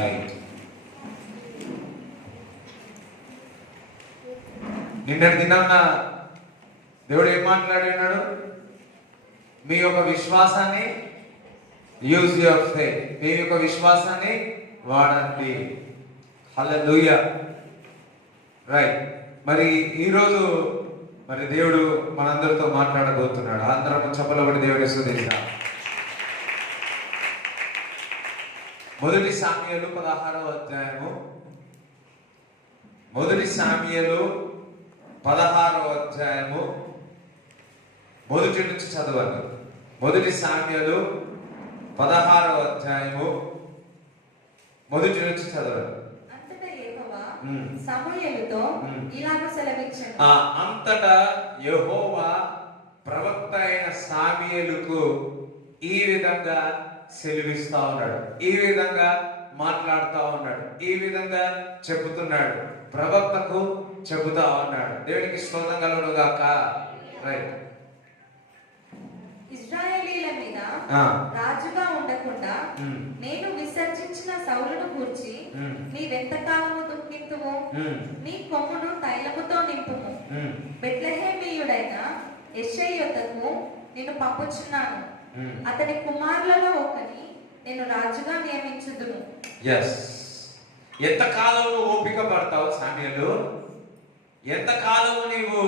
Right. నిన్నటి దినాన్న దేవుడు ఏం మాట్లాడినాడు? మీ యొక్క విశ్వాసాన్ని, యూజ్ యువర్ ఫెయిత్, మీ యొక్క విశ్వాసాన్ని వాడండి. హల్లెలూయా. రైట్. మరి ఈరోజు మరి దేవుడు మనందరితో మాట్లాడబోతున్నాడు. అందరం చెప్పలబడి దేవుడి స్తుతిద్దాం. మొదటి సామ్యూయేలు 16వ అధ్యాయము, మొదటి సామ్యూయేలు 16వ అధ్యాయము మొదటి నుంచి చదవండి. మొదటి సామ్యూయేలు 16వ అధ్యాయము మొదటి నుంచి చదవండి. సమూయేలుతో ఇలాగ సెలవిచ్చాడు. అంతటా యెహోవా ప్రవక్త అయిన సమూయేలుకు ఈ విధంగా సెలవిస్తా ఉన్నాడు, ఈ విధంగా మాట్లాడుతా ఉన్నాడు, ఈ విధంగా చెబుతున్నాడు, ప్రవక్తకు చెబుతా ఉన్నాడు. దేవునికి స్తోత్రం కలుగును గాక. రైట్. ఇశ్రాయేలీల మీద రాజుగా ఉండకుండా నేను విసర్జించిన సౌలును గూర్చి నీవెంతకాలము దుఃఖింతువు, నీ కొమ్మును తైలముతో నింపుము. బెత్లెహేమీయుడైన యెషై యొద్దకు నిన్ను పంపుచున్నాను, అతని కుమారులలో ఒకని నేను రాజుగా నియమించుదును. ఎంతకాలము ఓపిక పడతావు సమూయేలు? ఎంతకాలము నీవు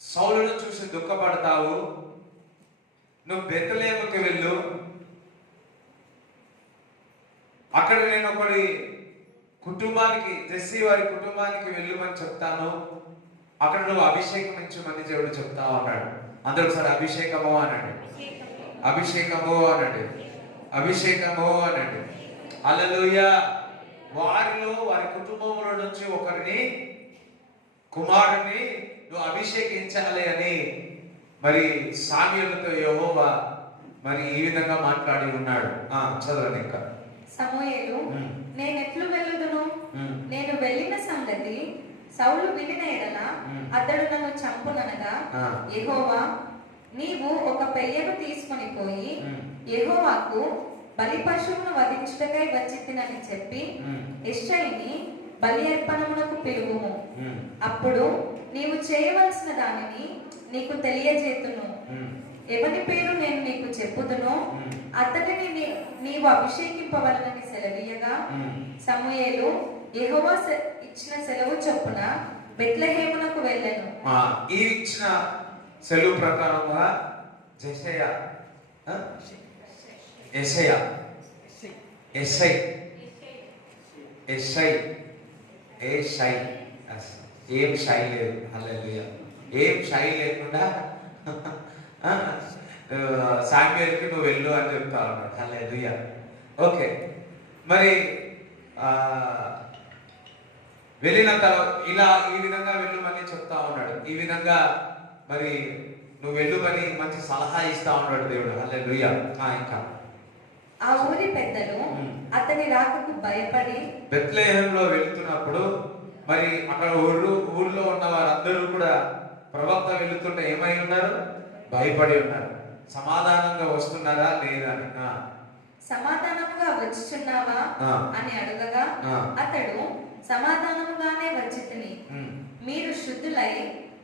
సౌలును చూసి దుఃఖపడతావు? నువ్వు బెత్లెహేముకి వెళ్ళు, అక్కడ నేను ఒకటి కుటుంబానికి, జెస్సీ వారి కుటుంబానికి వెళ్ళమని చెప్తాను, అక్కడ నువ్వు అభిషేకమించమని దేవుడు చెప్తా ఉన్నాడు. అందరూ ఒకసారి అభిషేకము అనండి, అభిషేకము అనండి, అభిషేకము అనండి. హల్లెలూయా. వారిలో, వారి కుటుంబంలో నుంచి ఒకరిని, కుమారుని నువ్వు అభిషేకించాలి అని మరి సమూయేలుతో యెహోవా మరి ఈ విధంగా మాట్లాడి ఉన్నాడు. చదవండి ఇంకా. సమూయేలు, నేనెట్లు వెళ్ళుదును? నేను వెళ్ళిన సంగతి సౌలు వినిన ఎడల అతడు నన్ను చంపుననగా, యెహోవా నీవు ఒక పెయ్యను తీసుకొని పోయి యెహోవాకు బలి పశువును వధించుటకై వచ్చితినని చెప్పి యెషయిని బలి అర్పణమునకు పిలువుము. అప్పుడు నీవు చేయవలసిన దానిని నీకు తెలియజేతును. ఎవరి పేరు నేను నీకు చెప్పుదునో అతడిని నీవు అభిషేకింపవలనని సెలవీయగా, సమూయేలు యెహోవా ఇచ్చిన సెలవు చొప్పున బెత్లెహేమునకు వెళ్ళెను. ఈ ఇచ్చిన సెలవు ప్రకారంగా ఏం షై లేదు. హల్లెలూయా. ఏం షై లేకుండా సమూయేలుకి నువ్వు వెళ్ళు అని చెప్తా ఉన్నాడు. హల్లెలూయా. ఓకే. మరి వెళ్ళిన తర్వాత ఇలా ఈ విధంగా వెళ్ళమని చెప్తా ఉన్నాడు. ఈ విధంగా మరి నువ్వు వెళ్ళమని మంచి సలహా ఇస్తా ఉన్నాడు దేవుడు. హల్లెలూయా. ఇంకా ఆ ఊరి పెద్దలు అతని రాకకు భయపడి బెత్లెహేములో వెళ్తున్నప్పుడు మరి అక్కడ ఊర్లో ఉన్న వారందరూ కూడా ప్రవక్త వెళుతుంటే ఏమై ఉన్నారు? భయపడి ఉన్నారు. సమాధానంగా వస్తున్నారా లేదా అని. సమాధానముగా వచ్చుచున్నావా అని అడగగా అతడు సమాధానముగానే వచ్చితిని, మీరు శుద్ధులై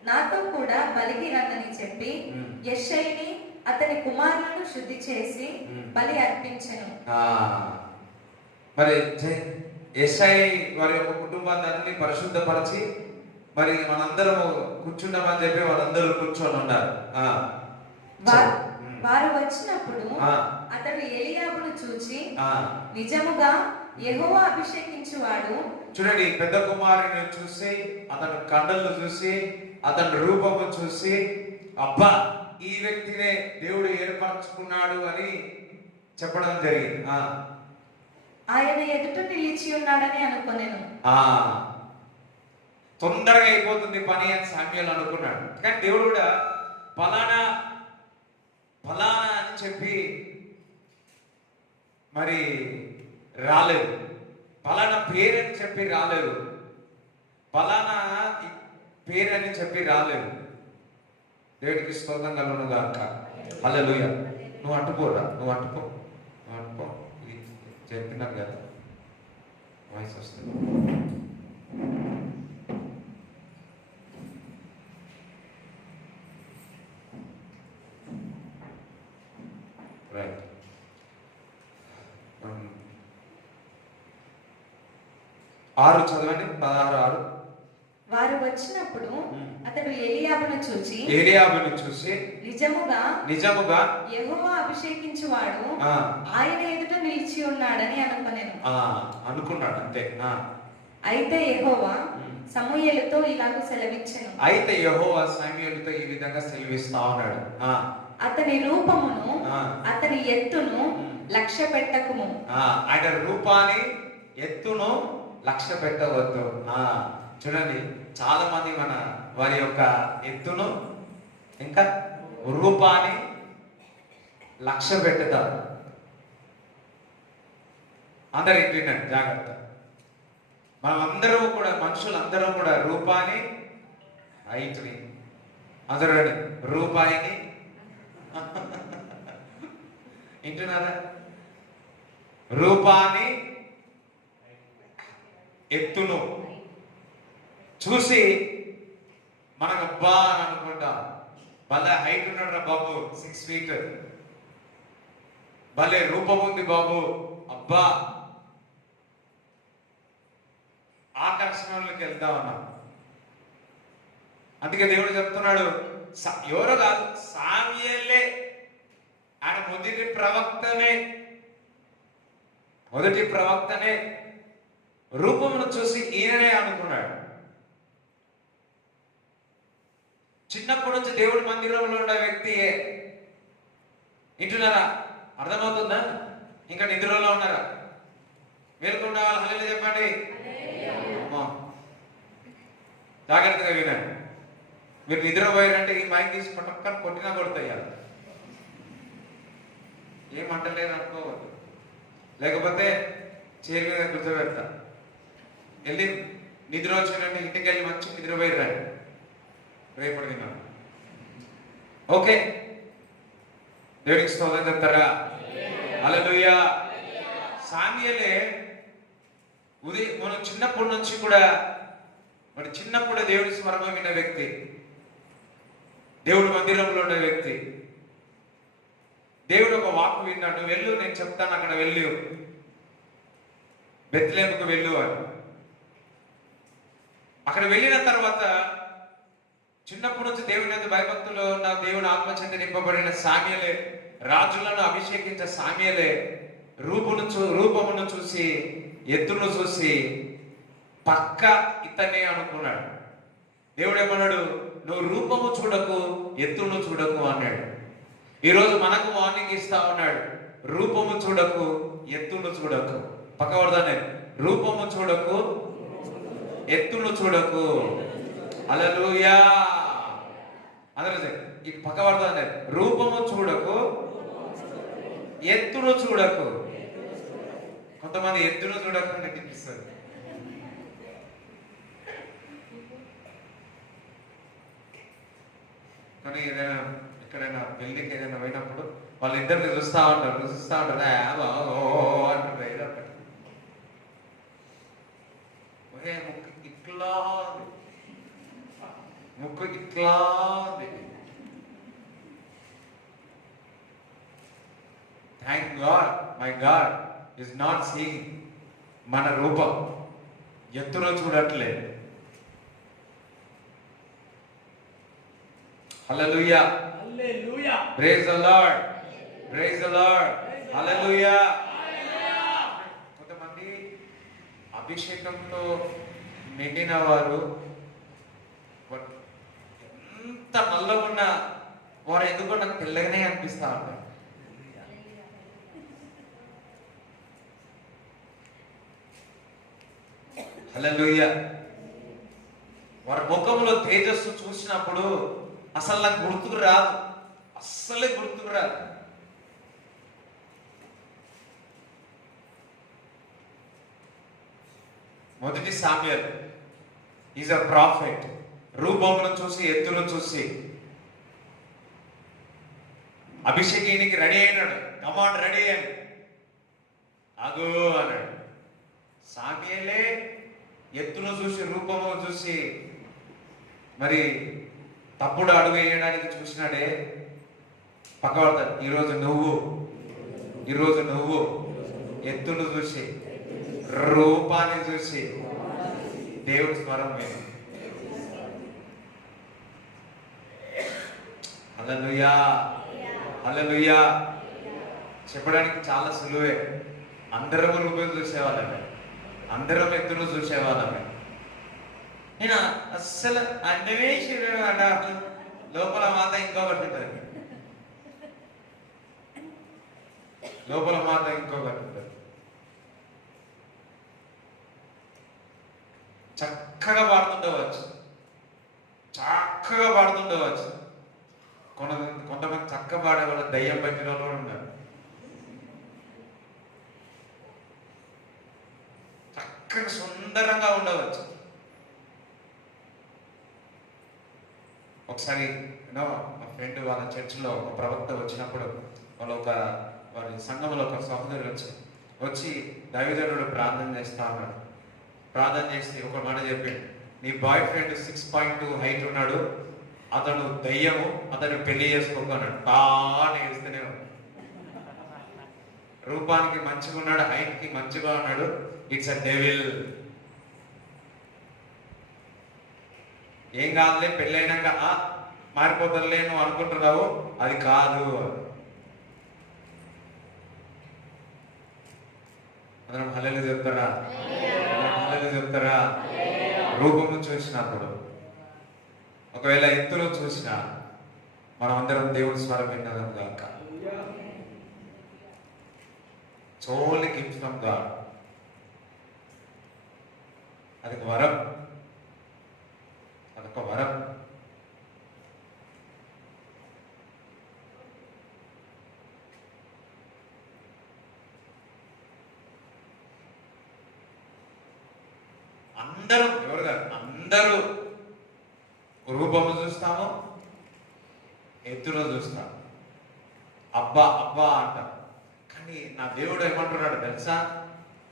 నాతో కూడా బలికి రండని చెప్పి యెషయిని అతని కుమారులను శుద్ధి చేసి బలి అర్పించెను. మరి యెషై వారి యొక్క కుటుంబాన్ని పరిశుద్ధపరిచి మరి మనందరం కూర్చున్నామని చెప్పి వాళ్ళందరూ కూర్చొని ఉన్నారు. వారు వచ్చినప్పుడు అతడు ఎలియాబును చూచి, నిజముగా యెహోవా అభిషేకించువాడు. చూడండి, పెద్ద కుమారుని చూసి, అతని కండలు చూసి, అతని రూపము చూసి, అబ్బా ఈ వ్యక్తినే దేవుడు ఏర్పరచుకున్నాడు అని చెప్పడం జరిగింది. ఆయన ఎదుట నిలిచి ఉన్నాడని అనుకునేను. తొందరగా అయిపోతుంది పని అని సమూయేలు అనుకున్నాడు. కానీ దేవుడు కూడా ఫలానా ఫలానా అని చెప్పి మరి రాలేదు, ఫలానా పేరని చెప్పి రాలేదు, ఫలానా పేరని చెప్పి రాలేదు. దేవుడికి స్తోత్రం కలుగును గాక. హల్లెలూయా. నువ్వు అంటుకోరా, నువ్వు అంటుకో చెప్పినాను కదా. వాయిస్ వస్తుంది. రైట్. 6 చదవండి. 16:6. వారు వచ్చినప్పుడు అతడు ఏలియాబును చూసి నిజముగా యెహోవా అభిషేకించువాడు ఆయన ఎదుట నిలిచి ఉన్నాడని అనుకున్నాడు అంతే. అయితే యెహోవా సమూయేలుతో ఇలాగ సెలవిచ్చెను. అయితే యెహోవా సమూయేలుతో ఈ విధంగా సెలవిస్తా ఉన్నాడు, అతని రూపమును అతని ఎత్తును లక్ష్య పెట్టకుము. ఆయన రూపాన్ని ఎత్తును లక్ష్య పెట్టవద్దు. చూడండి, చాలా మంది మన వారి యొక్క ఎత్తును ఇంకా రూపాన్ని లక్ష్య పెడతారు. అందరు వినండి జాగ్రత్త. మనం అందరం కూడా, మనుషులందరం కూడా రూపాన్ని, హైట్ని, అందరూ రూపాయిని వింటున్నారా? రూపాన్ని ఎత్తును చూసి మనకు అబ్బా అని అనుకుంటాం. భలే హైట్ ఉన్నాడు బాబు, 6 feet, భలే రూపం ఉంది బాబు, అబ్బా ఆకర్షణలోకి వెళ్తా ఉన్నాం. అందుకే దేవుడు చెప్తున్నాడు, ఎవరో కాదు, సామ్యూయేలే, ఆయన మొదటి ప్రవక్తనే రూపమును చూసి ఈయననే అనుకున్నాడు. చిన్నప్పటి నుంచి దేవుడి మందిరంలో ఉండే వ్యక్తియే. వింటున్నారా? అర్థమవుతుందా? ఇంకా నిద్రలో ఉన్నారా? మేలుకున్న వాళ్ళు హల్లెలూయా చెప్పండి. జాగ్రత్తగా వినండి. మీరు నిద్రపోయారంటే ఈ మైక్ తీసి పక్కన కొట్టినా కొడతాయి. ఏమంటలేదు అనుకోవద్దు, లేకపోతే చైర్ మీద కూర్చోబెడతా. వెళ్ళి నిద్ర వచ్చినంటే ఇంటికి వెళ్ళి మంచి నిద్రపోయారండి, రేపటి దిన. ఓకే, దేవుడికి స్తోత్రం చెప్తారా? హల్లెలూయా. సామ్యూయేలే మనం చిన్నప్పటి నుంచి కూడా, మరి చిన్నప్పుడు దేవుడి స్మరణ విన్న వ్యక్తి, దేవుడి మందిరంలో ఉండే వ్యక్తి. దేవుడు ఒక వాక్కు విన్నాడు, వెళ్ళు, నేను చెప్తాను, అక్కడ వెళ్ళు, బెత్లెహేముకు వెళ్ళు అని. అక్కడ వెళ్ళిన తర్వాత చిన్నప్పటి నుంచి దేవుని యొక్క భయభక్తులు ఉన్న, దేవుని ఆత్మచేత నింపబడిన సామ్యూయేలే, రాజులను అభిషేకించే సామ్యూయేలే రూపమును చూసి, ఎత్తును చూసి పక్క ఇతనే అనుకున్నాడు. దేవుడు ఏమన్నాడు? నువ్వు రూపము చూడకు, ఎత్తును చూడకు అన్నాడు. ఈరోజు మనకు వార్నింగ్ ఇస్తా ఉన్నాడు, రూపము చూడకు, ఎత్తును చూడకు. పక్కవడదానే, రూపము చూడకు, ఎత్తును చూడకు. హల్లెలూయా. అందరూ ఈ పక్కవడదానే, రూపము చూడకు, ఎత్తును చూడకు. కొంతమంది ఎత్తును చూడకుండా నటిస్తారు. కానీ ఏదైనా ఎక్కడైనా పెళ్లికి ఏదైనా పోయినప్పుడు వాళ్ళిద్దరిని చూస్తూ ఉంటారు అంటారు. ముక్కు ఇట్లా thank God, my God is not seeing మన రూపం, ఎత్తులో చూడట్లే. Hallelujah. Praise the Lord, praise the Lord, hallelujah. కొంతమంది అభిషేకంతో నిండిన వారు ఎంత నల్లగున్న వారు ఎందుకో నాకు తెల్లగానే అనిపిస్తా ఉంటారు. హల్లెలూయా. వారి ముఖంలో తేజస్సు చూసినప్పుడు అసలు నాకు గుర్తుకు రాదు, అస్సలే గుర్తుకు రాదు. మొదటి సామ్యూయేల్ ఈజ్ అ ప్రాఫెట్. రూపమును చూసి, ఎత్తును చూసి అభిషేకానికి రెడీ అయినాడు. కమాండ్ రెడీ అని, అగో అన్నాడు. సామ్యేలే ఎత్తును చూసి రూపము చూసి మరి తప్పుడు అడుగు వేయడానికి చూసినాడే. పక్కవాడతాడు, ఈరోజు నువ్వు ఎత్తును చూసి రూపాన్ని చూసి దేవుడి స్వరం విను. హల్లెలూయా, హల్లెలూయా. చెప్పడానికి చాలా సులువే. అందరం రూపం చూసేవాళ్ళమే, అందరం ఎత్తును చూసేవాళ్ళమే. నేను అస్సలు అన్నమే అన్న లోపల మాత ఇంకొకటి ఉంటుంది, లోపల మాత ఇంకొకటి ఉంటుంది. చక్కగా పాడుతుండవచ్చు, కొంతమంది చక్కగా పాడే వాళ్ళు దయ్యం పట్టిన వాళ్ళు కూడా ఉన్నారు. చక్కగా సుందరంగా ఉండవచ్చు. ఒకసారి మా ఫ్రెండ్ వాళ్ళ చర్చిలో ఒక ప్రవక్త వచ్చినప్పుడు వారి సంఘంలో ఒక సహోదరుడు వచ్చి దైవజనుడు ప్రార్థన చేస్తా ఉన్నాడు. ప్రార్థన చేసి ఒక మాట చెప్పిండు, నీ బాయ్ ఫ్రెండ్ 6.2 హైట్ ఉన్నాడు, అతడు దయ్యము, అతను పెళ్లి చేసుకోకున్నాడు. ఏడుస్తూనే ఉన్నాడు. రూపానికి మంచిగా ఉన్నాడు, హైట్ కి మంచిగా ఉన్నాడు, ఇట్స్ అ డెవిల్. ఏం కాదులే, పెళ్ళైనాక మారిపోతలే నువ్వు అనుకుంటున్నావు, అది కాదు. అందరం హల్లెలూయా చెప్తారా? రూపము చూసినప్పుడు, ఒకవేళ ఎత్తులో చూసినా మనం అందరం దేవుడి స్వరం విన్నదాం కాక. Only gift from God. అదొక వరం. అందరూ రూపము చూస్తాము, ఎత్తులో చూస్తాము, అబ్బా అంటాం. కానీ నా దేవుడు ఏమంటున్నాడు తెలుసా?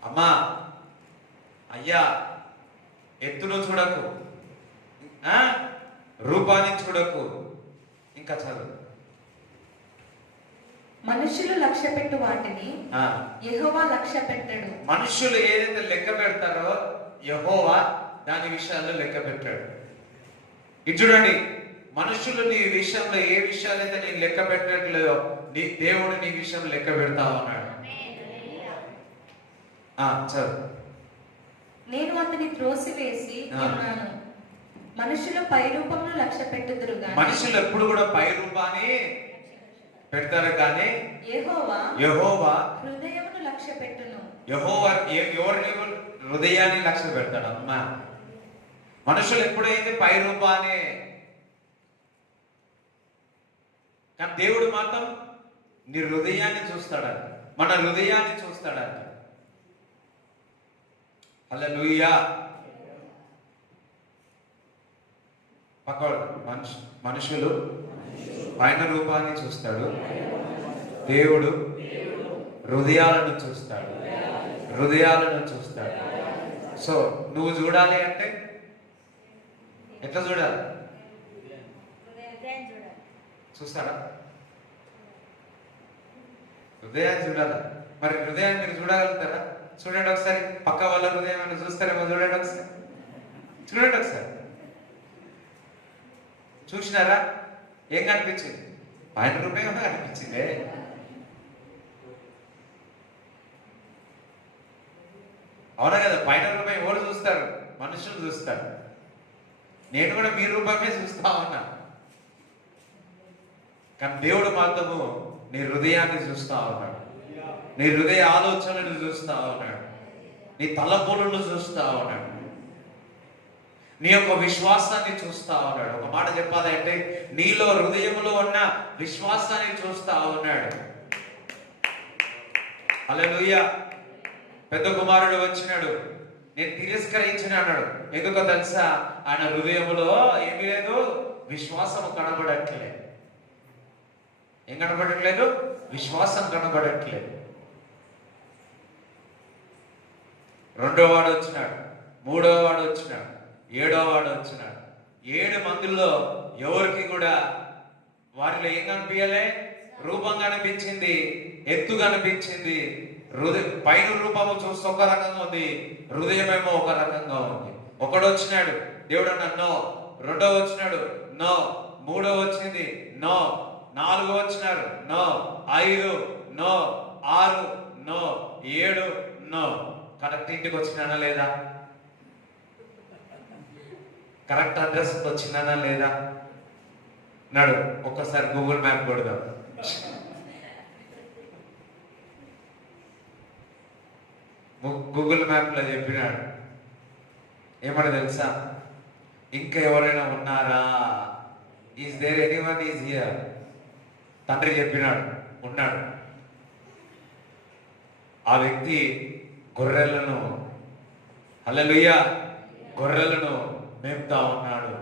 అమ్మా, అయ్యా, ఎత్తును చూడకు, రూపాన్ని చూడకు. ఇంకా చదువు. మనుషులు లక్ష్య పెట్టు వాటిని యెహోవా లక్ష్య పెట్టాడు. మనుషులు ఏదైతే లెక్క పెడతారో యెహోవా దాని విషయాల్లో లెక్క పెట్టాడు. ఇది చూడండి, మనుషులు నీ విషయంలో ఏ విషయాలైతే నేను లెక్క పెట్టట్లేదో నీ దేవుడు నీ విషయం లెక్క పెడతా ఉన్నాడు. చదువు. నేను అతని త్రోసివేసి ఉన్నాను, మనుషులు పై రూపంలో లక్ష్య పెట్టుదురు గాని. మనుషులు ఎప్పుడు కూడా పై రూపాన్ని పెడతారు కానీ యెహోవా హృదయమును లక్ష్య పెట్టును. యెహోవా ఎవరి హృదయాన్ని లక్ష్య పెడతాడు. అమ్మా, మనుషులు ఎప్పుడైతే పై రూపాన్ని, కానీ దేవుడు మాత్రం నీ హృదయాన్ని చూస్తాడంట, మన హృదయాన్ని చూస్తాడంట. హల్లెలూయా. పక్కవాడు, మనుషులు పైన రూపాన్ని చూస్తాడు, దేవుడు హృదయాలను చూస్తాడు. సో నువ్వు చూడాలి అంటే ఎట్లా చూడాలి? చూస్తాడా? హృదయాన్ని చూడాలా? మరి హృదయాన్ని మీరు చూడగలుగుతారా? చూడండి ఒకసారి. పక్క వాళ్ళ హృదయం ఏమైనా చూస్తారేమో చూడండి ఒకసారి. చూసినారా? ఏం కనిపించింది? ఆయన రూపం కనిపించిందే. అవునా కదా? పైన రూపం ఎవరు చూస్తారు? మనుషులు చూస్తారు. నేను కూడా మీ రూపమే చూస్తా ఉన్నా, కానీ దేవుడు మాత్రము నీ హృదయాన్ని చూస్తా ఉన్నాడు, నీ హృదయ ఆలోచనలు చూస్తా ఉన్నాడు, నీ తలపులను చూస్తా ఉన్నాడు, నీ యొక్క విశ్వాసాన్ని చూస్తా ఉన్నాడు. ఒక మాట చెప్పాలంటే నీలో హృదయంలో ఉన్న విశ్వాసాన్ని చూస్తా ఉన్నాడు. హల్లెలూయా. పెద్ద కుమారుడు వచ్చినాడు, నేను తిరస్కరించిన అన్నాడు. ఎందుకో తెలుసా? ఆయన హృదయంలో ఏమీ లేదు, విశ్వాసము కనబడట్లేదు. ఏం కనబడట్లేదు? విశ్వాసం కనబడట్లేదు. రెండో వాడు వచ్చినాడు, మూడో వాడు వచ్చినాడు, ఏడో వాడు వచ్చినాడు. 7 మందిలో ఎవరికి కూడా వారిలో ఏం కనిపించలే? రూపం కనిపించింది, ఎత్తు కనిపించింది. పైన రూపము చూస్తే ఒక రకంగా ఉంది, హృదయమేమో ఒక రకంగా ఉంది. ఒకడు వచ్చినాడు, దేవుడు అన్నాడు నో. రెండో వచ్చినాడు, నో. మూడో వచ్చింది, నో. 4 వచ్చినారు, నో. 5 నో. 6 నో. 7 నో. కరెక్ట్ ఇంటికి వచ్చినానా లేదా? కరెక్ట్ అడ్రస్ వచ్చినానా లేదా? నాడు ఒక్కసారి గూగుల్ మ్యాప్ కొడదాం. గూగుల్ మ్యాప్ లో చెప్పినాడు ఏమన్నా తెలుసా? ఇంకా ఎవరైనా ఉన్నారా? Is there anyone is here? తండ్రి చెప్పినాడు ఉన్నాడు. ఆ వ్యక్తి గొర్రెలను, హల్లెలూయా, గొర్రెలను మేపుతా ఉన్నాడు.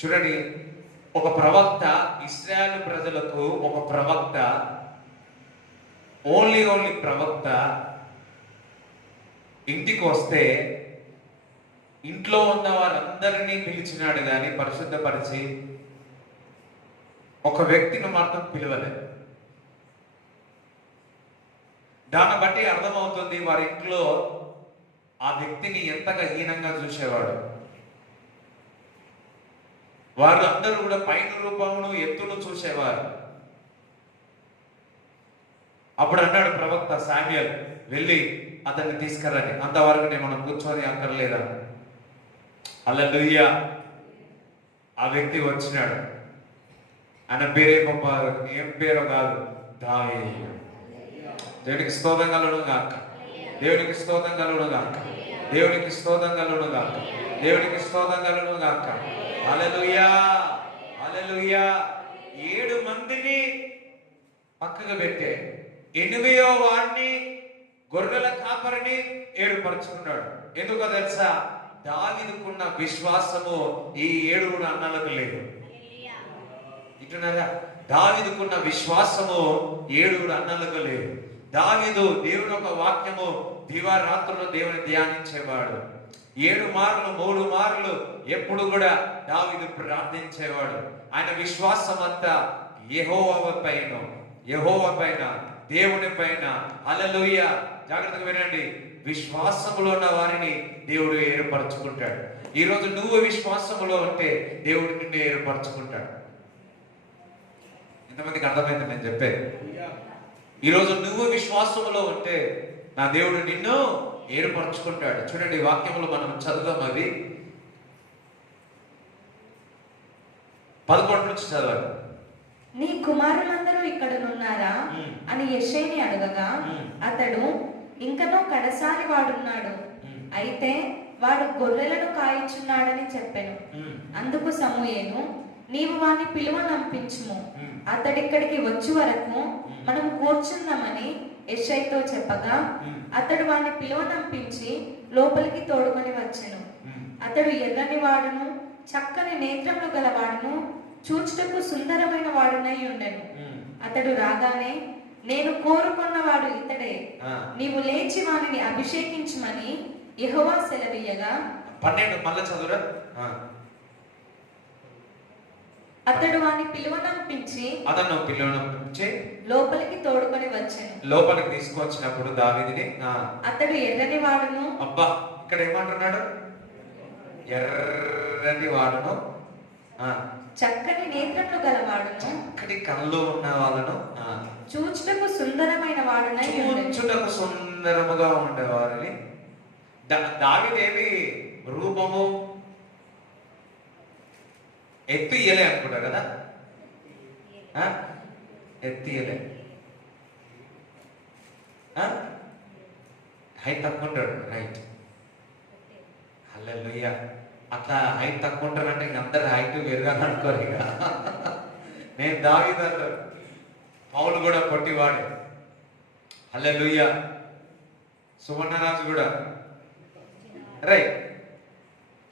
చూడండి, ఒక ప్రవక్త, ఇశ్రాయేలు ప్రజలకు ఒక ప్రవక్త, ఓన్లీ ప్రవక్త ఇంటికి వస్తే ఇంట్లో ఉన్న వారందరినీ పిలిచినాడు కానీ పరిశుద్ధపరిచి ఒక వ్యక్తిని మాత్రం పిలవలేదు. దాన్ని బట్టి అర్థమవుతుంది వారి ఇంట్లో ఆ వ్యక్తిని ఎంతగా హీనంగా చూసేవాడు. వారు అందరూ కూడా పైన రూపమును ఎత్తును చూసేవారు. అప్పుడు అన్నాడు ప్రవక్త శామ్యూయల్, వెళ్ళి అతన్ని తీసుకురండి. అంతవరకు నేను మనం కూర్చొని అక్కర్లేదా? హల్లెలూయా. ఆ వ్యక్తి వచ్చినాడు. ఆయన పేరే గొప్ప, ఏం పేరో కాదు, దావీదు. దేవునికి స్తోత్రం కలుగును గాక, దేవునికి స్తోత్రం కలుగును గాక, దేవునికి స్తోత్రం కలుగును గాక, దేవునికి స్తోత్రం కలుగును గాక. హల్లెలూయా, హల్లెలూయా. 7 మందిని పక్కకు పెట్టే 8వ వాడిని, గొర్రెల కాపరిని ఏర్పరచుకున్నాడు. ఎందుకో తెలుసా? దావీదుకున్న విశ్వాసము ఈ 7 అన్నలకు లేదు. ఇటున్నారా? దావీదుకున్న విశ్వాసము 7 అన్నలకు లేదు. దావీదు దేవుని ఒక వాక్యము దివారాత్రులు దేవుని ధ్యానించేవాడు. 7 మార్లు 3 మార్లు ఎప్పుడు కూడా దావీదు ప్రార్థించేవాడు. ఆయన విశ్వాసం అంతా యెహోవా పైన, దేవుని పైన. హల్లెలూయా. జాగ్రత్తగా వినండి, విశ్వాసములో ఉన్న వారిని దేవుడు ఏర్పరచుకుంటాడు. ఈరోజు నువ్వు విశ్వాసములో ఉంటే దేవుడు నిన్ను ఏర్పరచుకుంటాడు. ఎంతమందికి అర్థమైంది నేను చెప్పేది? ఈరోజు నువ్వు విశ్వాసములో ఉంటే నా దేవుడు నిన్ను ఏర్పరచుకుంటాడు. చూడండి, వాక్యములు మనం చదువుదాం. అది 11 నుంచి చదవాలి. నీ కుమారులందరూ ఇక్కడనున్నారా అని యెషయిని అడగగా అతడు, ఇంకనూ కడసారి వాడున్నాడు, అయితే వాడు గొర్రెలను కాయిచున్నాడని చెప్పెను. అందుకు సమూయేలు, నీవు వాణ్ణి పిలువనంపించుము, అతడిక్కడికి వచ్చి వరకు మనం కూర్చుందామని యెషయితో చెప్పగా అతడు వాణ్ణి పిలువనంపించి లోపలికి తోడుకొని వచ్చెను. అతడు ఎర్రని వాడును, చక్కని నేత్రములు గలవాడును, చూచుటకు సుందరమైన వాడునై ఉండెను. అతడు రాగానే, నేను కోరుకున్నవాడు ఇతడే, నీవు లేచి వానిని అభిషేకించుమని యెహోవా సెలవీయగా 12 మళ్ళా చదువురా. అతడు వాని పిలువనంపించి లోపలికి తోడుకొని వచ్చాను. లోపలికి తీసుకొచ్చినప్పుడు దావీదుని అతడు ఎర్రని వాడును. అబ్బా, ఇక్కడ ఏమంటున్నాడు? ఎర్రని వాడును, చక్కని నేత్రములు గలవాడును, చక్కటి కళ్ళు ఉన్న వాళ్ళను, చూచుటకు సుందరమైన వాడునై చూచుటకు సుందరముగా ఉండేవారిని. దావీదేవి రూపము ఎత్తు ఇయ్యలే అనుకుంటా కదా, ఎత్తు ఇయ్యలే, హైట్ తక్కువ ఉంటాడు. రైట్, హల్లెలూయా. అట్లా హైట్ తక్కువ ఉంటారంటే ఇంక అందరు హైట్ పెరగాలని అనుకోరు. ఇక నేను దావీదు అంటారు, పౌలు కూడా పొట్టివాడే. హల్లెలూయా. సువర్ణరాజు కూడా. రైట్,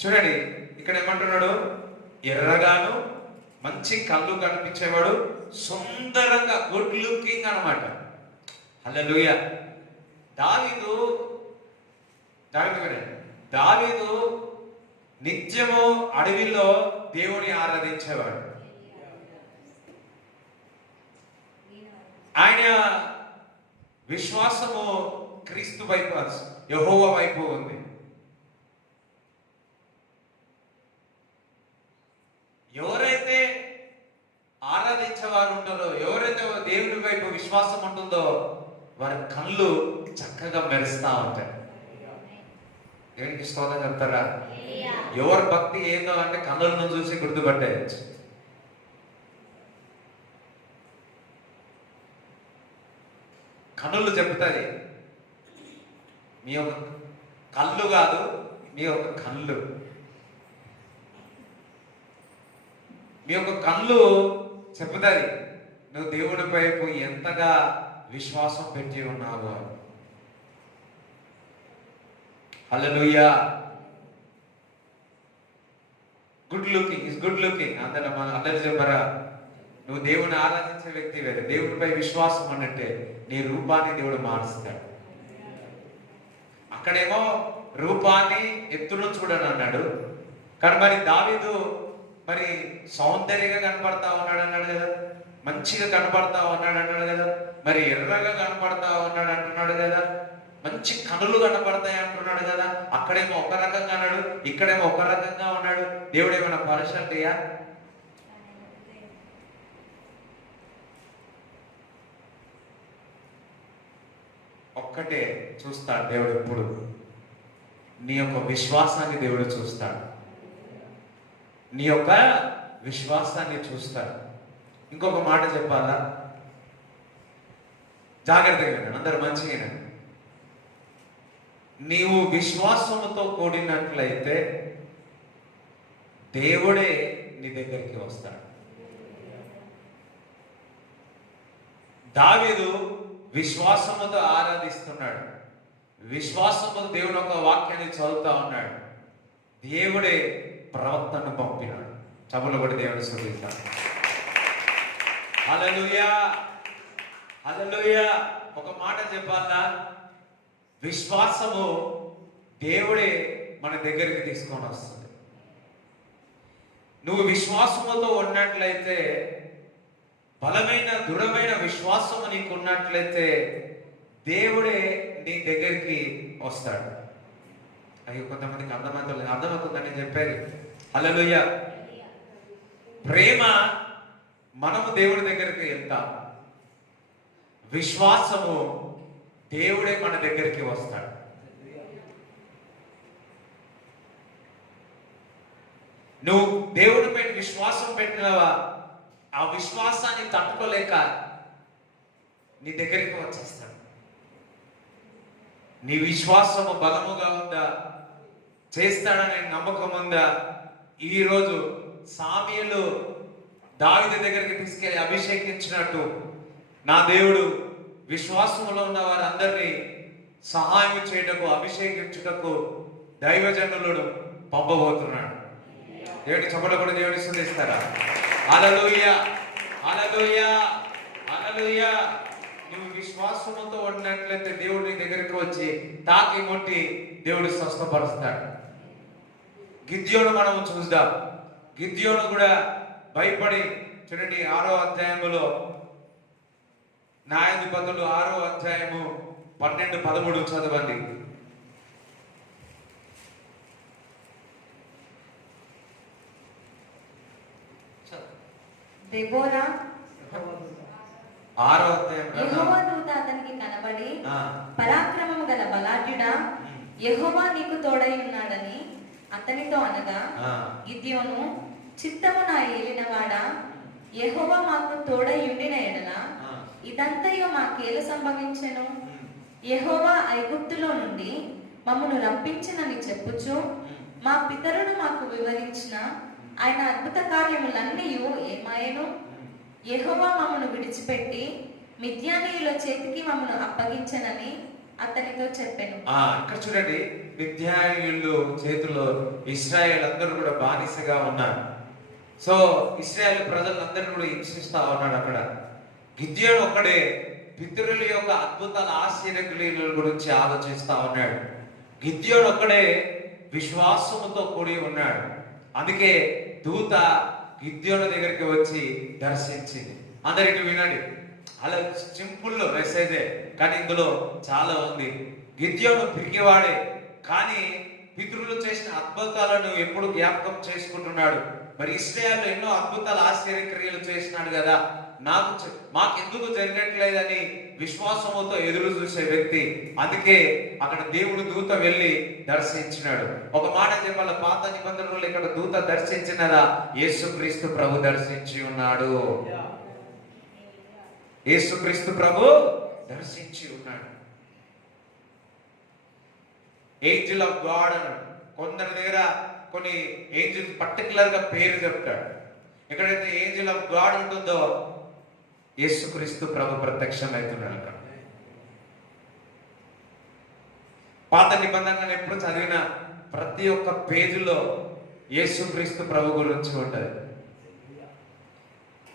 చూడండి ఇక్కడ ఏమంటున్నాడు? ఎర్రగాను, మంచి కళ్ళు కనిపించేవాడు, సుందరంగా, గుడ్ లుకింగ్ అన్నమాట. హల్లెలూయా. దావీదు దావీదు నిత్యము అడవిలో దేవుని ఆరాధించేవాడు. ఆయన విశ్వాసము క్రీస్తు వైపు, యెహోవా వైపు ఉంది. ఎవరైతే ఆరాధించేవారు ఉంటారో, ఎవరైతే దేవుని వైపు విశ్వాసం ఉంటుందో వారి కళ్ళు చక్కగా మెరుస్తా ఉంటాయి. దేవునికి స్తోత్రం చెప్తారా? ఎవరి భక్తి ఏందో అంటే కళ్ళను చూసి గుర్తుపట్టేయచ్చు. కన్నులు చెప్తాయి. మీ యొక్క కళ్ళు కాదు, మీ యొక్క కళ్ళు, మీ యొక్క కళ్ళు చెప్తుంది నువ్వు దేవుని వైపు ఎంతగా విశ్వాసం పెట్టి ఉన్నావు అని. Hallelujah. Good looking is good looking. అందరూ చెప్పారా? నువ్వు దేవుని ఆరాధించే వ్యక్తి వేరే, దేవునిపై విశ్వాసం అన్నట్టే నీ రూపాన్ని దేవుడు మారుస్తాడు. అక్కడేమో రూపాన్ని ఎత్తును చూడని అన్నాడు, కానీ మరి దావీదు మరి సౌందర్యంగా కనపడతా ఉన్నాడు అన్నాడు కదా, మంచిగా కనపడతా ఉన్నాడు అన్నాడు కదా, మరి ఎర్రగా కనపడతా ఉన్నాడు అంటున్నాడు కదా, మంచి కనులు కనపడతాయి అంటున్నాడు కదా. అక్కడేమో ఒక రకంగా అన్నాడు, ఇక్కడేమో ఒక రకంగా ఉన్నాడు. దేవుడు ఏమైనా పరుషండియా? ఒక్కటే చూస్తాడు దేవుడు ఎప్పుడు, నీ యొక్క విశ్వాసాన్ని దేవుడు చూస్తాడు, నీ యొక్క విశ్వాసాన్ని చూస్తాడు. ఇంకొక మాట చెప్పాలా? జాగ్రత్తగా వినండి, అందరు మంచిగా వినండి. నీవు విశ్వాసముతో కూడినట్లయితే దేవుడే నీ దగ్గరికి వస్తాడు. దావీదు విశ్వాసముతో ఆరాధిస్తున్నాడు, విశ్వాసముతో దేవుని ఒక వాక్యాన్ని చదువుతా ఉన్నాడు. దేవుడే ప్రవక్తను పంపినాడు. చపలు కూడా దేవుని స్తుతిస్తాడు. హల్లెలూయా, హల్లెలూయా. ఒక మాట చెప్పాలా? విశ్వాసము దేవుడే మన దగ్గరికి తీసుకొని వస్తుంది. నువ్వు విశ్వాసముతో ఉన్నట్లయితే, బలమైన దృఢమైన విశ్వాసము నీకు ఉన్నట్లయితే దేవుడే నీ దగ్గరికి వస్తాడు. అయ్యో, కొంతమందికి అర్థమవుతుందని చెప్పారు. హల్లెలూయా. ప్రేమ మనము దేవుడి దగ్గరికి వెళ్తాం, విశ్వాసము దేవుడే మన దగ్గరికి వస్తాడు. నువ్వు దేవుడిపై విశ్వాసం పెట్టినవా, ఆ విశ్వాసాన్ని తట్టుకోలేక నీ దగ్గరికి వచ్చేస్తాడు. నీ విశ్వాసము బలముగా ఉందా, చేస్తాడనే నమ్మకం ఉందా? ఈరోజు సామ్యూయేలు దావీదు దగ్గరికి తీసుకెళ్లి అభిషేకించినట్టు నా దేవుడు విశ్వాసంలో ఉన్న వారందరినీ సహాయం చేయటకు, అభిషేకించుటకు దైవజనులను పంపబోతున్నాడు. దేవుడి చప్పట్లు కూడా దేవుని స్తుతిస్తారా? హల్లెలూయా, హల్లెలూయా, హల్లెలూయా. నువ్వు విశ్వాసంతో ఉన్నట్లయితే దేవుడి నీ దగ్గరికి వచ్చి తాకి ముట్టి దేవుడు స్వస్థపరుస్తాడు. గిద్యోను మనం చూద్దాం. గిద్యోను కూడా భయపడి, చూడండి 6వ అధ్యాయములో, న్యాయాధిపతులు 6వ అధ్యాయము 12-13 చదవండి. దెబోరా 6వ అధ్యాయం యెహోవా దూత అతనికి కనబడి, పరాక్రమము గల బలాఢ్యుడా, యెహోవా నీకు తోడై ఉన్నాడని అతనితో అనగా, గిద్యోను, చిత్తము నా ఏలినవాడా, యెహోవా మాకు తోడై ఉండిన ఎడల ఇదంతయు మాకేల సంభవించెను. యెహోవా ఐగుప్తులో నుండి మమ్మను రప్పించినని చెప్పుచు మా పితరుడు మాకు వివరించిన ఆయన అద్భుత కార్యములన్నీ ఏమాయను. యెహోవా మమ్మను విడిచిపెట్టి మిద్యానీయుల చేతికి మమ్మను అప్పగించనని అతనితో చెప్పాను. ఇక్కడ చూడండి, మిద్యానీయుల చేతిలో ఇశ్రాయేల్ అందరూ కూడా బానిసగా ఉన్నారు. సో ఇశ్రాయేల్ ప్రజలందరూ కూడా హింసిస్తా ఉన్నాడు. అక్కడ గిద్యోను ఒక్కడే పితరుల యొక్క అద్భుతాల ఆశ్చర్యక్రియల గురించి ఆలోచిస్తా ఉన్నాడు. గిద్యోను ఒక్కడే విశ్వాసముతో కూడి ఉన్నాడు. అందుకే దూత గిద్యోను దగ్గరికి వచ్చి దర్శించింది. అందరికి వినండి, అలా సింపుల్ మెసేజే, కానీ ఇందులో చాలా ఉంది. గిద్యోను పిరికివాడే, కానీ పితరులు చేసిన అద్భుతాలను ఎప్పుడు జ్ఞాపకం చేసుకుంటున్నాడు. మరి ఇశ్రాయేలు ఎన్నో అద్భుతాల ఆశ్చర్యక్రియలు చేసినాడు కదా, మాకెందుకు జరిగట్లేదని విశ్వాసముతో ఎదురు చూసే వ్యక్తి. అందుకే అక్కడ దేవుడు దూత వెళ్ళి దర్శించినాడు. ఒక మాట చెప్పాల, పాత నిబంధనలు ఇక్కడ దూత దర్శించినదా? యేసుక్రీస్తు ప్రభు దర్శించి ఉన్నాడు. యేసుక్రీస్తు ప్రభు దర్శించి ఉన్నాడు. ఏంజిల్ ఆఫ్ గాడ్ అన్నాడు. కొందరి దగ్గర కొన్ని ఏంజిల్స్ పర్టికులర్ గా పేరు చెప్తాడు. ఎక్కడైతే ఏంజిల్ ఆఫ్ గాడ్ ఉంటుందో యేసుక్రీస్తు ప్రభు ప్రత్యక్షమవుతున్నాడు అక్కడ. పాత నిబంధనలు ఎప్పుడు చదివిన ప్రతి ఒక్క పేజీలో యేసుక్రీస్తు ప్రభు గురించి ఉంటది.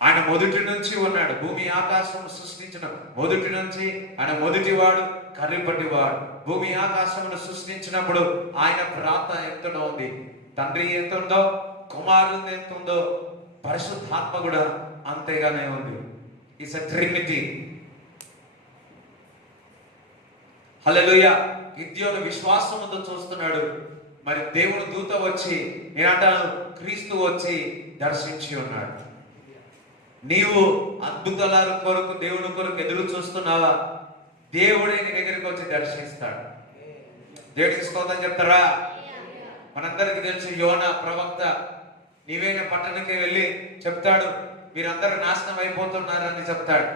ఆయన మొదటి నుంచి ఉన్నాడు. భూమి ఆకాశం సృష్టించిన మొదటి నుంచి ఆయన మొదటివాడు, కర్రిపట్టివాడు. భూమి ఆకాశమును సృష్టించినప్పుడు ఆయన ప్రార్థన ఎంతలో ఉంది, తండ్రి ఎంత ఉందో, కుమారుడు ఎంత ఉందో, పరిశుద్ధాత్మ కూడా అంతేగానే ఉంది. It's a Trinity. హల్లెలూయా. గిద్యోను విశ్వాసముతో చూస్తున్నాడు. మరి దేవుని దూత వచ్చి, నేనంటాను క్రీస్తు వచ్చి దర్శించి ఉన్నాడు. నీవు అద్భుతాల కొరకు, దేవుని కొరకు ఎదురు చూస్తున్నావా? దేవుడే నీ దగ్గరికి వచ్చి దర్శిస్తాడు. దేవుడికి స్తోత్రం చెప్తారా? మనందరికి తెలుసు, యోనా ప్రవక్త నీవేన పట్టణానికి వెళ్ళి చెప్తాడు, మీరందరూ నాశనం అయిపోతున్నారని చెప్తాడు.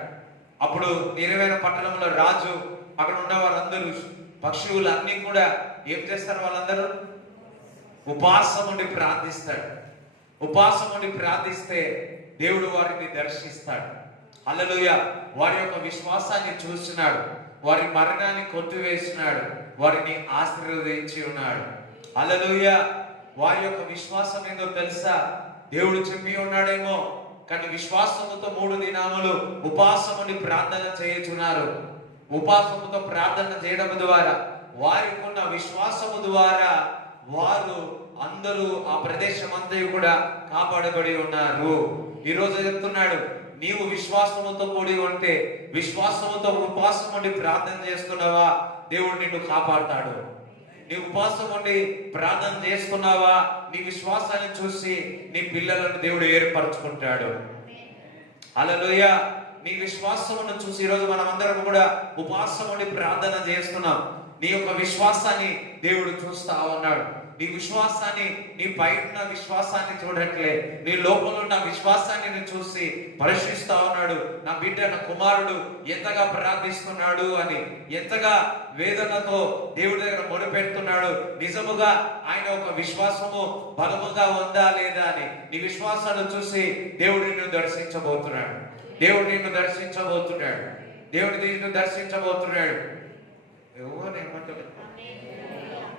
అప్పుడు నినివే పట్టణంలో రాజు, అక్కడ ఉన్న వారందరూ పక్షువులు అన్ని కూడా ఏం చేస్తారు? వాళ్ళందరూ ఉపవాసం ఉండి ప్రార్థిస్తాడు. ఉపవాసం ఉండి ప్రార్థిస్తే దేవుడు వారిని దర్శిస్తాడు. హల్లెలూయా. వారి యొక్క విశ్వాసాన్ని చూస్తున్నాడు, వారి మరణాన్ని కొట్టివేసినాడు, వారిని ఆశీర్వదించి ఉన్నాడు. హల్లెలూయా. వారి యొక్క విశ్వాసం ఏందో తెలుసా? దేవుడు చెప్పి ఉన్నాడేమో, కానీ విశ్వాసముతో 3 దినాలు ఉపవాసముని ప్రార్థన చేయుచున్నారు. ఉపవాసముతో ప్రార్థన చేయడం ద్వారా, వారికి ఉన్న విశ్వాసము ద్వారా వారు అందరూ ఆ ప్రదేశం అంతా కూడా కాపాడబడి ఉన్నారు. ఈ రోజు చెప్తున్నాడు, నీవు విశ్వాసముతో కూడి ఉంటే, విశ్వాసముతో ఉపవాసం ఉండి ప్రార్థన చేస్తున్నావా, దేవుడు నిన్ను కాపాడుతాడు. నీ ఉపవాసం ఉండి ప్రార్థన చేస్తున్నావా, నీ విశ్వాసాన్ని చూసి నీ పిల్లలను దేవుడు ఏర్పరచుకుంటాడు. హల్లెలూయా. నీ విశ్వాసమును చూసి ఈరోజు మనం అందరం కూడా ఉపవాసం ఉండి ప్రార్థన చేస్తున్నాం. నీ యొక్క విశ్వాసాన్ని దేవుడు చూస్తా ఉన్నాడు. నీ విశ్వాసాన్ని, నీ పైన విశ్వాసాన్ని చూడట్లే, నీ లోపల ఉన్న విశ్వాసాన్ని చూసి పరీక్షిస్తా ఉన్నాడు. నా బిడ్డ, నా కుమారుడు ఎంతగా ప్రార్థిస్తున్నాడు అని, ఎంతగా వేదనతో దేవుడి దగ్గర మొదలుపెడుతున్నాడు. నిజముగా ఆయన ఒక విశ్వాసము బలముగా ఉందా లేదా అని నీ విశ్వాసాన్ని చూసి దేవుడు నిన్ను దర్శించబోతున్నాడు. దేవుడు నిన్ను దర్శించబోతున్నాడు. దేవుడు నిన్ను దర్శించబోతున్నాడు. ఏమంటారు?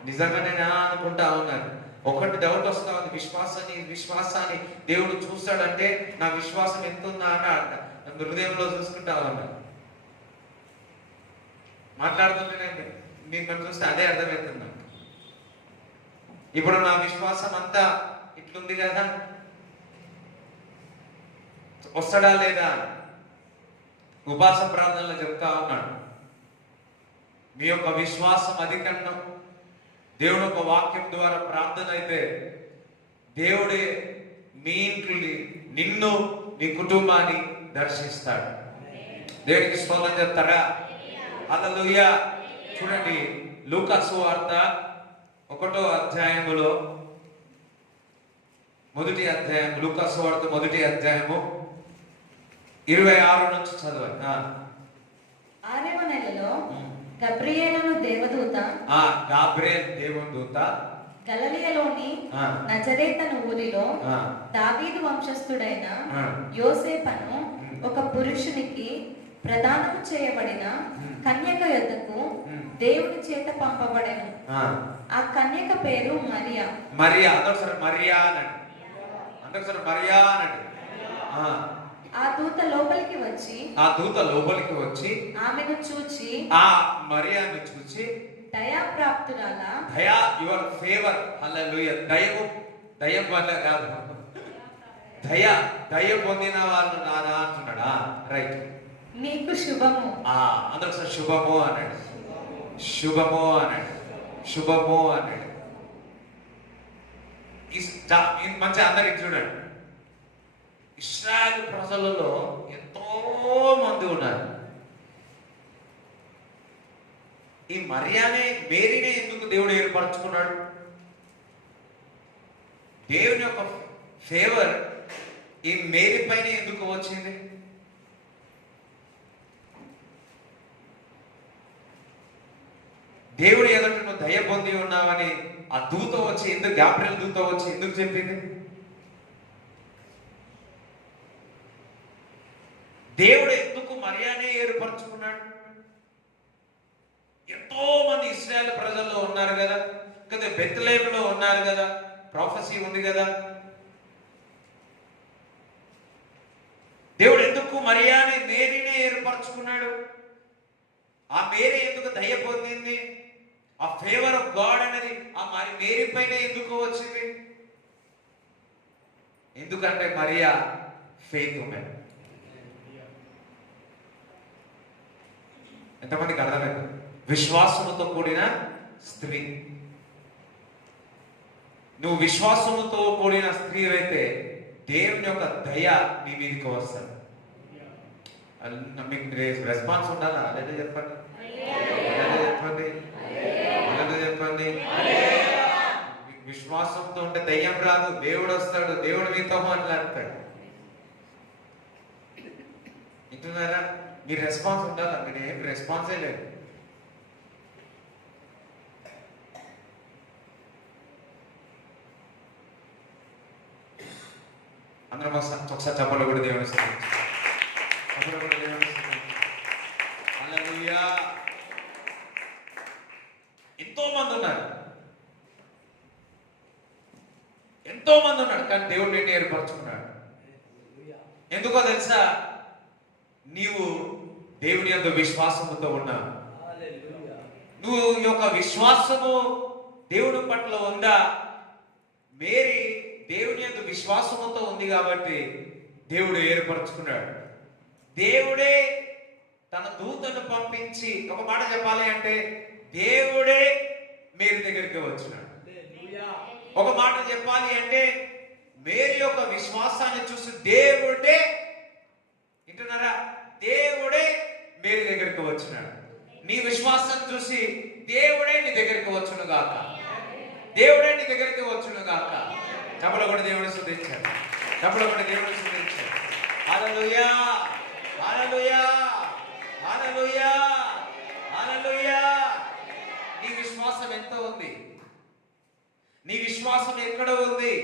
నిజంగా నేను అనుకుంటా ఉన్నాను. ఒకటి డౌట్ వస్తా ఉంది, విశ్వాసాన్ని దేవుడు చూస్తాడంటే నా విశ్వాసం ఎంత ఉందా అని హృదయంలో చూసుకుంటా ఉన్నా. మాట్లాడుతుంటేనండి మీకు చూస్తే అదే అర్థమవుతుంది. ఇప్పుడు నా విశ్వాసం అంతా ఇట్లుంది కదా, వస్తాడా లేదా? ఉపవాస ప్రార్థనలో చెప్తా ఉన్నాడు, మీ యొక్క విశ్వాసం అధికంగా దేవుడు ఒక వాక్యం ద్వారా ప్రార్థన అయితే దేవుడే మీ ఇంటిని, నిన్ను, నీ కుటుంబాన్ని దర్శిస్తాడు. దేవునికి స్తోత్రం చెప్తారా? హల్లెలూయా. చూడండి, లూకా సువార్త 1వ అధ్యాయములో, మొదటి అధ్యాయం, లూకా సువార్త 1వ అధ్యాయము 26 నుంచి చదవండి. 6వ నెలలో గబ్రియేలును దేవదూత, గాబ్రియల్ దేవుని దూత గలిలయలోని నజరేతను ఊరిలో దావీదు వంశస్థుడైన యోసేపును ఒక పురుషునికి ప్రదానము చేయబడిన కన్యక యొద్దకు దేవుని చేత పంపబడెను. ఆ కన్యక పేరు మరియా. మరియా అందరూ సరే మరియా అనండి, అందరూ సరే మరియా అనండి. ఆ దూత లోపలికి వచ్చి ఆ దూత లోపలికి వచ్చి ఆమెను చూచి ఆ మరియాను చూచి దయాప్రాప్తురాలా, దయా యువర్ ఫేవర్, హల్లెలూయా, దయ వల్ల కాదు, దయ పొందిన వాళ్ళు నాదా అంటున్నాడా? రైట్. నీకు శుభము. అందరూ ఒకసారి శుభము అన్నాడు, శుభము అన్నాడు, శుభము అన్నాడు. మంచి అందరికి చూడండి, ఇశ్రాయేలు ప్రజలలో ఎంతో మంది ఉన్నారు. ఈ మేరీనే ఎందుకు దేవుడు ఏర్పరచుకున్నాడు? దేవుని యొక్క ఫేవర్ ఈ మేరీ పైన ఎందుకు వచ్చింది? దేవుడు ఎదుట నువ్వు దయ పొంది ఉన్నావని ఆ దూత వచ్చి ఎందుకు, గాబ్రియల్ దూత వచ్చి ఎందుకు చెప్పింది? దేవుడు ఎందుకు మరియానే ఏర్పరచుకున్నాడు? ఎంతో మంది ఇశ్రాయేల్ ప్రజల్లో ఉన్నారు కదా, కదా బెత్లెహేములో ఉన్నారు కదా, ప్రొఫెసీ ఉంది కదా. దేవుడు ఎందుకు మరియానే, మేరీనే ఏర్పరచుకున్నాడు? ఆ మేరీ ఎందుకు దయ పొందింది? ఆ ఫేవర్ ఆఫ్ గాడ్ అనేది ఆ మేరీ పైన ఎందుకు వచ్చింది? ఎందుకంటే మరియా ఫెయిత్ ఉమెన్. ఎంతమందికి అర్థమైంది? విశ్వాసముతో కూడిన స్త్రీ. నువ్వు విశ్వాసముతో కూడిన స్త్రీ అయితే దేవుని యొక్క దయ నీ మీదకి వస్తుంది. మీకు రెస్పాన్స్ ఉండాలా? లేదా చెప్పండి, చెప్పండి, చెప్పండి. విశ్వాసంతో ఉంటే దయ్యం రాదు, దేవుడు వస్తాడు, దేవుడు మీతో మాట్లాడతాడు. వింటున్నారా? మీ రెస్పాన్స్ ఉండాలా? మీరు ఏం రెస్పాన్సే లేదు. అందరం ఒకసారి చెప్పలు కూడా దేవుని హల్లెలూయా. ఎంతో మంది ఉన్నారు, ఎంతో మంది ఉన్నారు, కానీ దేవుడు నిన్ను ఏర్పరచుకున్నాడు. ఎందుకో తెలుసా? నీవు దేవుని యొక్క విశ్వాసముతో ఉన్నావు. నువ్వు యొక్క విశ్వాసము దేవుని పట్ల ఉందా? మేరీ దేవుని యొక్క విశ్వాసముతో ఉంది కాబట్టి దేవుడు ఏర్పరచుకున్నాడు. దేవుడే తన దూతను పంపించి, ఒక మాట చెప్పాలి అంటే దేవుడే మేరీ దగ్గరికి వచ్చినాడు. ఒక మాట చెప్పాలి అంటే మేరీ యొక్క విశ్వాసాన్ని చూసి దేవుడే, వింటున్నారా? దేవుడే మేరీ దగ్గరికి వచ్చినాడు. నీ విశ్వాసాన్ని చూసి దేవుడే నీ దగ్గరికి వచ్చును గాక, దేవుడే నీ దగ్గరికి వచ్చును గాక. డబ్బులు కూడా దేవుడు స్తుతించాడు, డబ్బులు కూడా దేవుడు స్తుతించాడు. హల్లెలూయా, హల్లెలూయా, హల్లెలూయా, హల్లెలూయా. నీ విశ్వాసం ఎంత ఉంది? నీ విశ్వాసం ఎక్కడ ఉంది?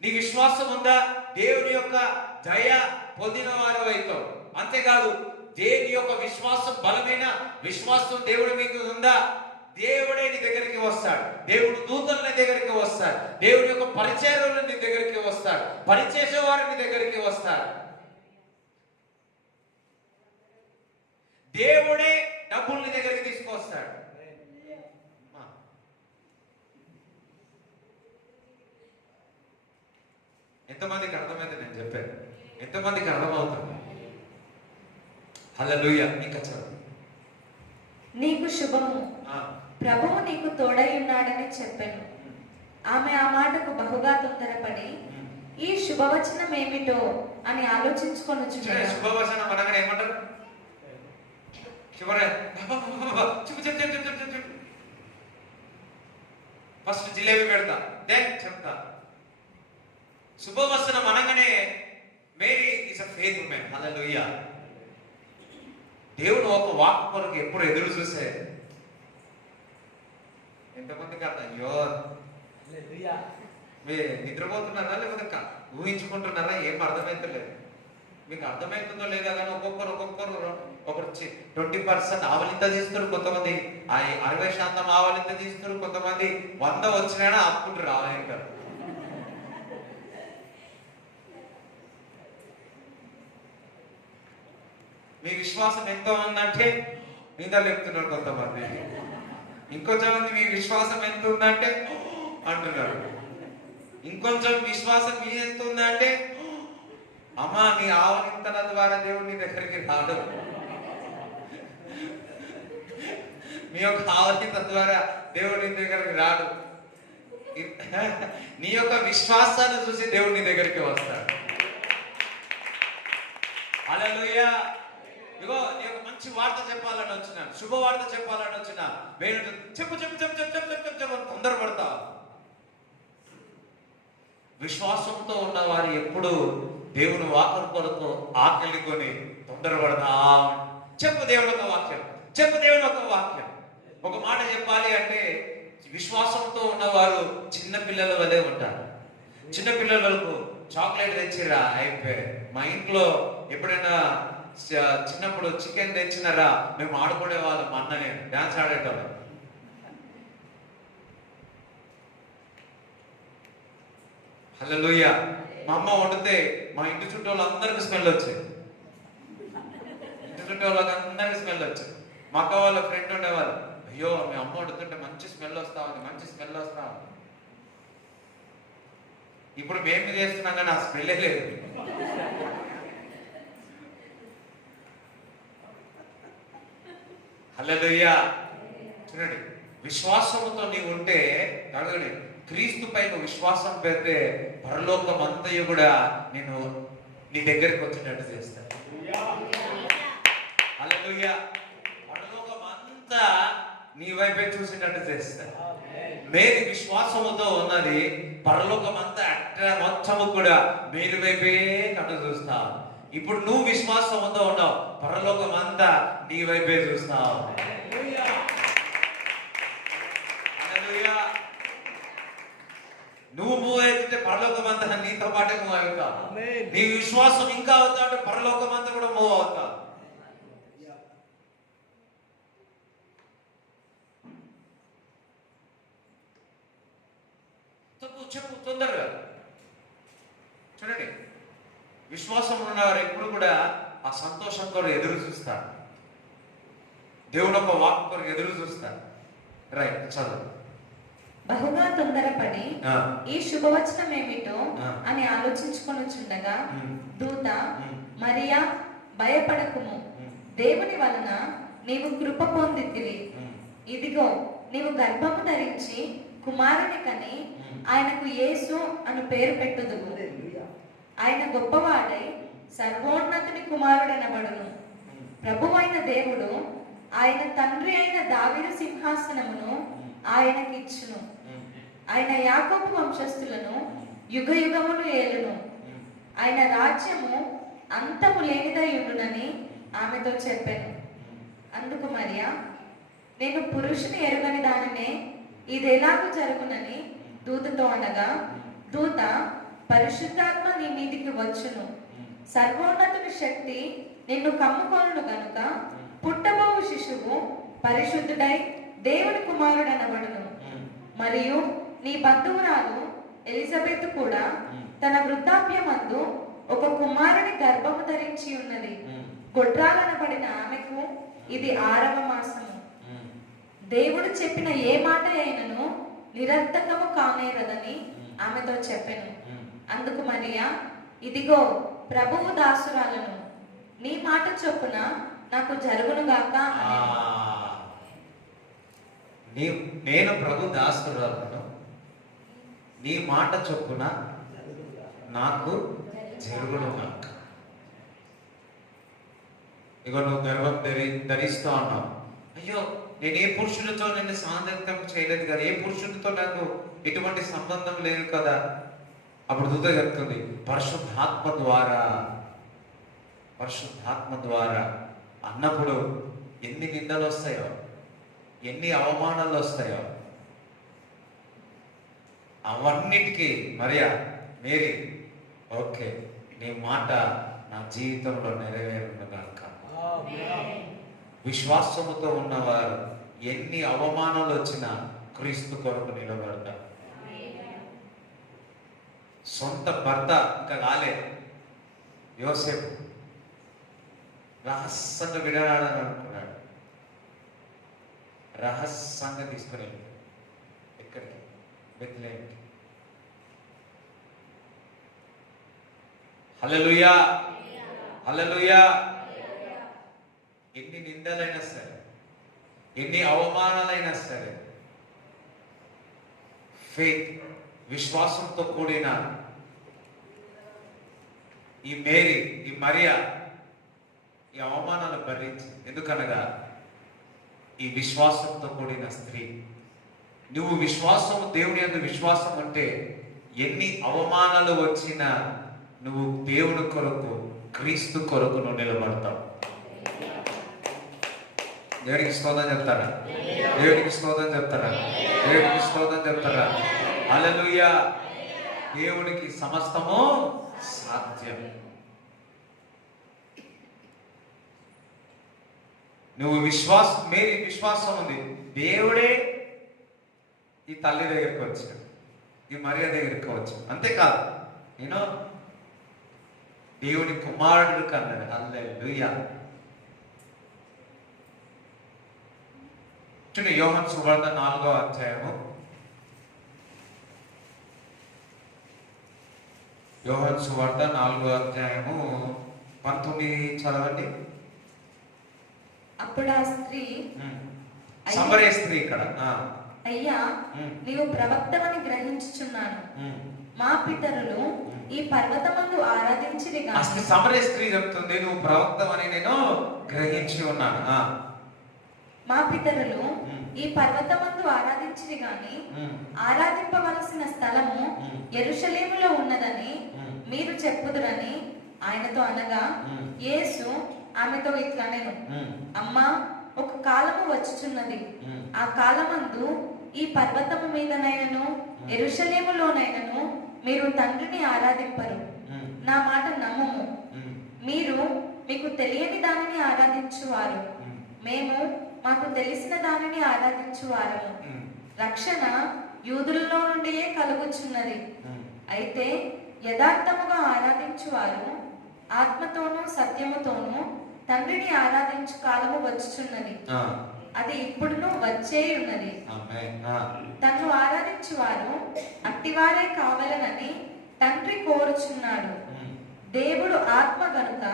నీ విశ్వాసం ఉందా? దేవుని యొక్క దయ పొందిన వారు అయితే. అంతేకాదు, దేవుని యొక్క విశ్వాసం, బలమైన విశ్వాసం దేవుడి మీద ఉందా? దేవుడే నీ దగ్గరికి వస్తాడు, దేవుడు దూతలు నీ దగ్గరికి వస్తాడు, దేవుని యొక్క పరిచర్యలు నీ దగ్గరికి వస్తాడు, పరిచేసేవారు నీ దగ్గరికి వస్తాడు. దేవుడే డబ్బులు నీ దగ్గరికి తీసుకొస్తాడు. ఎంతమందికి అర్థమైంది నేను చెప్పాను? ఎంతమందికి అర్థమవుతుంది? హల్లెలూయా. ఇంకా చదువు. నీకు శుభము, ప్రభువు నీకు తోడై ఉన్నాడని చెప్పాను. ఆమె ఆ మాటకు బహుగా తొందరపడి ఈ శుభవచనం ఏమిటో అని ఆలోచించుకొని శుభవచనం అనగానే ఏమంటారు? ఫస్ట్ జిలేబీ పెడతా, దెన్ చెప్తా. శుభవచనం అనగానే Mary is a faith women. Hallelujah. దేవుడు ఒక వాక్ కొరకు ఎప్పుడు ఎదురు చూసే. ఎంతమందికి అర్థం? అయ్యో, మీరు నిద్రపోతున్నారా లేకపోతే ఊహించుకుంటున్నారా? ఏం అర్థమైతలేదు. మీకు అర్థమవుతుందో లేదా కానీ ఒక్కొక్కరు 20% ఆవలింత తీస్తారు, కొంతమంది 60% ఆవలింత తీస్తారు, కొంతమంది 100 వచ్చినా ఆపుకుంటారు ఆవలింటారు. మీ విశ్వాసం ఎంతో ఉందంటే ఇంకా చెప్తున్నారు కొంతమంది. ఇంకొంచెం మంది మీ విశ్వాసం ఎంత ఉందంటే అంటున్నారు. ఇంకొంచెం విశ్వాసం మీ ఎంత ఉందంటే అమ్మా నీ ఆవలింతల ద్వారా దేవుడు నీ దగ్గరికి రాడు. మీ యొక్క ఆవలింత ద్వారా దేవుడు నీ దగ్గరికి రాడు. నీ యొక్క విశ్వాసాన్ని చూసి దేవుడు నీ దగ్గరికి వస్తాడు. హల్లెలూయా. ఇగో నీ ఒక మంచి వార్త చెప్పాలని వచ్చిన, శుభవార్త చెప్పాలని వచ్చిన, వేరే చెప్పు చెప్పు చెప్పు చెప్పు చెప్పు చెప్పు చెప్పు తొందరపడతా. విశ్వాసంతో ఉన్నవారు ఎప్పుడు దేవుని వాక్యం కొరకు ఆకలికొని తొందరపడతా. చెప్పు దేవుని ఒక వాక్యం, చెప్పు దేవుని ఒక వాక్యం. ఒక మాట చెప్పాలి అంటే విశ్వాసంతో ఉన్నవారు చిన్న పిల్లల వలె ఉంటారు. చిన్న పిల్లలకు చాక్లెట్ తెచ్చిరా అయిపోయి. మా ఇంట్లో ఎప్పుడైనా చిన్నప్పుడు చికెన్ తెచ్చినారా మేము ఆడుకునే వాళ్ళం. మా అన్ననే డాన్స్ ఆడేటోళ్ళం. హల్లెలూయా. మా అమ్మ వండితే మా ఇంటి చుట్టూ వాళ్ళందరికీ స్మెల్ వచ్చాయి. ఇంటి చుట్టూ వాళ్ళకి అందరికీ స్మెల్ వచ్చాయి. మా అక్క వాళ్ళ ఫ్రెండ్ ఉండేవాళ్ళు, అయ్యో మీ అమ్మ వండుతుంటే మంచి స్మెల్ వస్తా ఉంది, మంచి స్మెల్ వస్తా ఉంది. ఇప్పుడు మేము చేస్తున్నాం కానీ ఆ స్మెల్లే లేదు. హల్లెలూయా. చూడండి, విశ్వాసముతో నీవు ఉంటే అడగండి, క్రీస్తు పైన విశ్వాసం పెడితే పరలోకం అంతయు కూడా నేను నీ దగ్గరికి వచ్చినట్టు చేస్తాను. హల్లెలూయా. పరలోకం అంతా నీ వైపే చూసినట్టు చేస్తాను. మేరీ విశ్వాసముతో ఉన్నది, పరలోకం అంతా మొత్తము కూడా మేరీ వైపే కట్టు చూస్తావు. ఇప్పుడు నువ్వు విశ్వాసంతో ఉన్నావు, పరలోకం అంతా నీ వైపే చూస్తావు. హల్లెలూయా. నువ్వు మూవ్ అయితే పరలోకం అంతా నీతో పాటే మూవ్ అవుతావు. నీ విశ్వాసం ఇంకా అవుతావు, పరలోకం అంతా కూడా మూవ్ అవుతావు. చెప్పు తొందరగా. చూడండి, విశ్వాసం ఉన్నవారు ఎప్పుడు కూడా ఆ సంతోషం కొరకు ఎదురు చూస్తారు. దేవుడు ఒక వాక్ కొరకు ఎదురు చూస్తారు. రైట్, చదువు. బహుగా తొందరపడి ఈ శుభవచనం ఏమిటో అని ఆలోచించుకొనుచుండగా దూత, మరియా భయపడకుము, దేవుని వలన నీవు కృప పొందితివి. ఇదిగో నీవు గర్భము ధరించి కుమారుని కని ఆయనకు యేసు అను పేరు పెట్టుదువు. ఆయన గొప్పవాడై సర్వోన్నతుని కుమారుడనబడును. ప్రభువైన దేవుడు ఆయన తండ్రి అయిన దావీదు సింహాసనమును ఆయనకిచ్చును. ఆయన యాకోబు వంశస్థులను యుగ యుగములు ఏలును. ఆయన రాజ్యము అంతము లేనిదై ఉండునని ఆమెతో చెప్పాను. అందుకు మరియా, నేను పురుషుని ఎరుగని దానినే, ఇది ఎలాగూ జరుగునని దూతతో అనగా, దూత, పరిశుద్ధాత్మ నీ మీదికి వచ్చును, సర్వోన్నతుని శక్తి నిన్ను కమ్ముకొనును గనుక పుట్టబోవు శిశువు పరిశుద్ధుడై దేవుని కుమారుడనబడును. మరియు నీ బంధువురాలు ఎలిజబెత్ కూడా తన వృద్ధాప్యమందు ఒక కుమారుని గర్భము ధరించి ఉన్నది. గొడ్రాలనబడిన ఆమెకు ఇది 6వ మాసము. దేవుడు చెప్పిన ఏ మాట అయినను నిరర్థకము కానేరదని ఆమెతో చెప్పెను. అందుకు మరియా, ఇదిగో ప్రభువు దాసురాలను, నీ మాట చొప్పున నాకు జరుగునుగాక అని. నేను ప్రభు దాసురాలను, నీ మాట చొప్పున నాకు జరుగునుగాక. ఇగో నువ్వు గర్భం ధరిస్తూ ఉన్నావు. అయ్యో నేను ఏ పురుషులతో నిన్ను సాంగత్యం చేయలేదు కదా, ఏ పురుషుడితో నాకు ఎటువంటి సంబంధం లేదు కదా. అప్పుడు దూత చెప్తుంది, పరిశుద్ధాత్మ ద్వారా అన్నప్పుడు ఎన్ని నిందలు వస్తాయో, ఎన్ని అవమానాలు వస్తాయో, అవన్నిటికీ మరియా, మేరీ, ఓకే నీ మాట నా జీవితంలో నెరవేరునుగాక. విశ్వాసముతో ఉన్నవారు ఎన్ని అవమానాలు వచ్చినా క్రీస్తు కొరకు నిలబడతారు. సొంత భర్త ఇంకా రాలేదు యోసేపు, రహస్యంగా విడనాడని అనుకున్నాడు. రహస్యంగా తీసుకుని వెళ్ళాడు. ఎక్కడికి? బెత్లెహేముకి. హల్లెలూయా, హల్లెలూయా. ఎన్ని నిందలైనా సరే, ఎన్ని అవమానాలైనా సరే, ఫెయిత్, విశ్వాసంతో కూడిన ఈ మేరీ, ఈ మరియా ఈ అవమానాలు భరించి, ఎందుకనగా ఈ విశ్వాసంతో కూడిన స్త్రీ. నువ్వు విశ్వాసం, దేవుని యందు విశ్వాసం ఉంటే ఎన్ని అవమానాలు వచ్చినా నువ్వు దేవుని కొరకు, క్రీస్తు కొరకు నువ్వు నిలబడతావు. దేవునికి స్తోత్రం చెప్తారా? దేవునికి స్తోత్రం చెప్తారా? దేవునికి స్తోత్రం చెప్తారా? హల్లెలూయా. దేవునికి సమస్తము సాధ్యం. నువ్వు మేరీ విశ్వాసం ఉంది. దేవుడే ఈ తల్లి దగ్గరికి వచ్చాడు, ఈ మరియ దగ్గరికి వచ్చాడు. అంతేకాదు, నేను దేవుని కుమారుడు కన్నాడు. హల్లెలూయా. యోహాను సువార్త 4వ అధ్యాయము. యోహాను సువార్త 4వ అధ్యాయము 19 చదవండి. అప్పుడు ఆ స్త్రీ, సమరయ స్త్రీ ఇక్కడ, అయ్యా నీవు ప్రవక్తవని గ్రహించుచున్నాను. మా పితరులు ఈ పర్వతమందు ఆరాధించిరి గాని. అసలు సమరయ స్త్రీ చెప్తుంది, నువ్వు ప్రవక్తవని నేను గ్రహించి ఉన్నాను. మా పితరులు ఈ పర్వతమందు ఆరాధించిరి గాని ఆరాధింపవలసిన స్థలము యెరూషలేములో ఉన్నదని మీరు చెప్పుదురని ఆయనతో అనగా, యేసు ఆమెతో ఇట్లనెను, అమ్మా, ఒక కాలము వచ్చుచున్నది, ఆ కాలమందు ఈ పర్వతము మీదనైనను యెరూషలేములోనైనను మీరు తండ్రిని ఆరాధింపరు. నా మాట నమ్మము. మీరు మీకు తెలియని దానిని ఆరాధించువారు, మేము మాకు తెలిసిన దానిని ఆరాధించువారము. రక్షణ యూదులలో నుండియే కలుగుచున్నది. అయితే యథార్థముగా ఆరాధించువారు ఆత్మతోనూ సత్యముతోనూ తండ్రిని ఆరాధించు కాలము వచ్చుచున్నది, అది ఇప్పుడును వచ్చే ఉన్నది. తను ఆరాధించువారు అట్టివారే కావాలనని తండ్రి కోరుచున్నాడు. దేవుడు ఆత్మ గనుక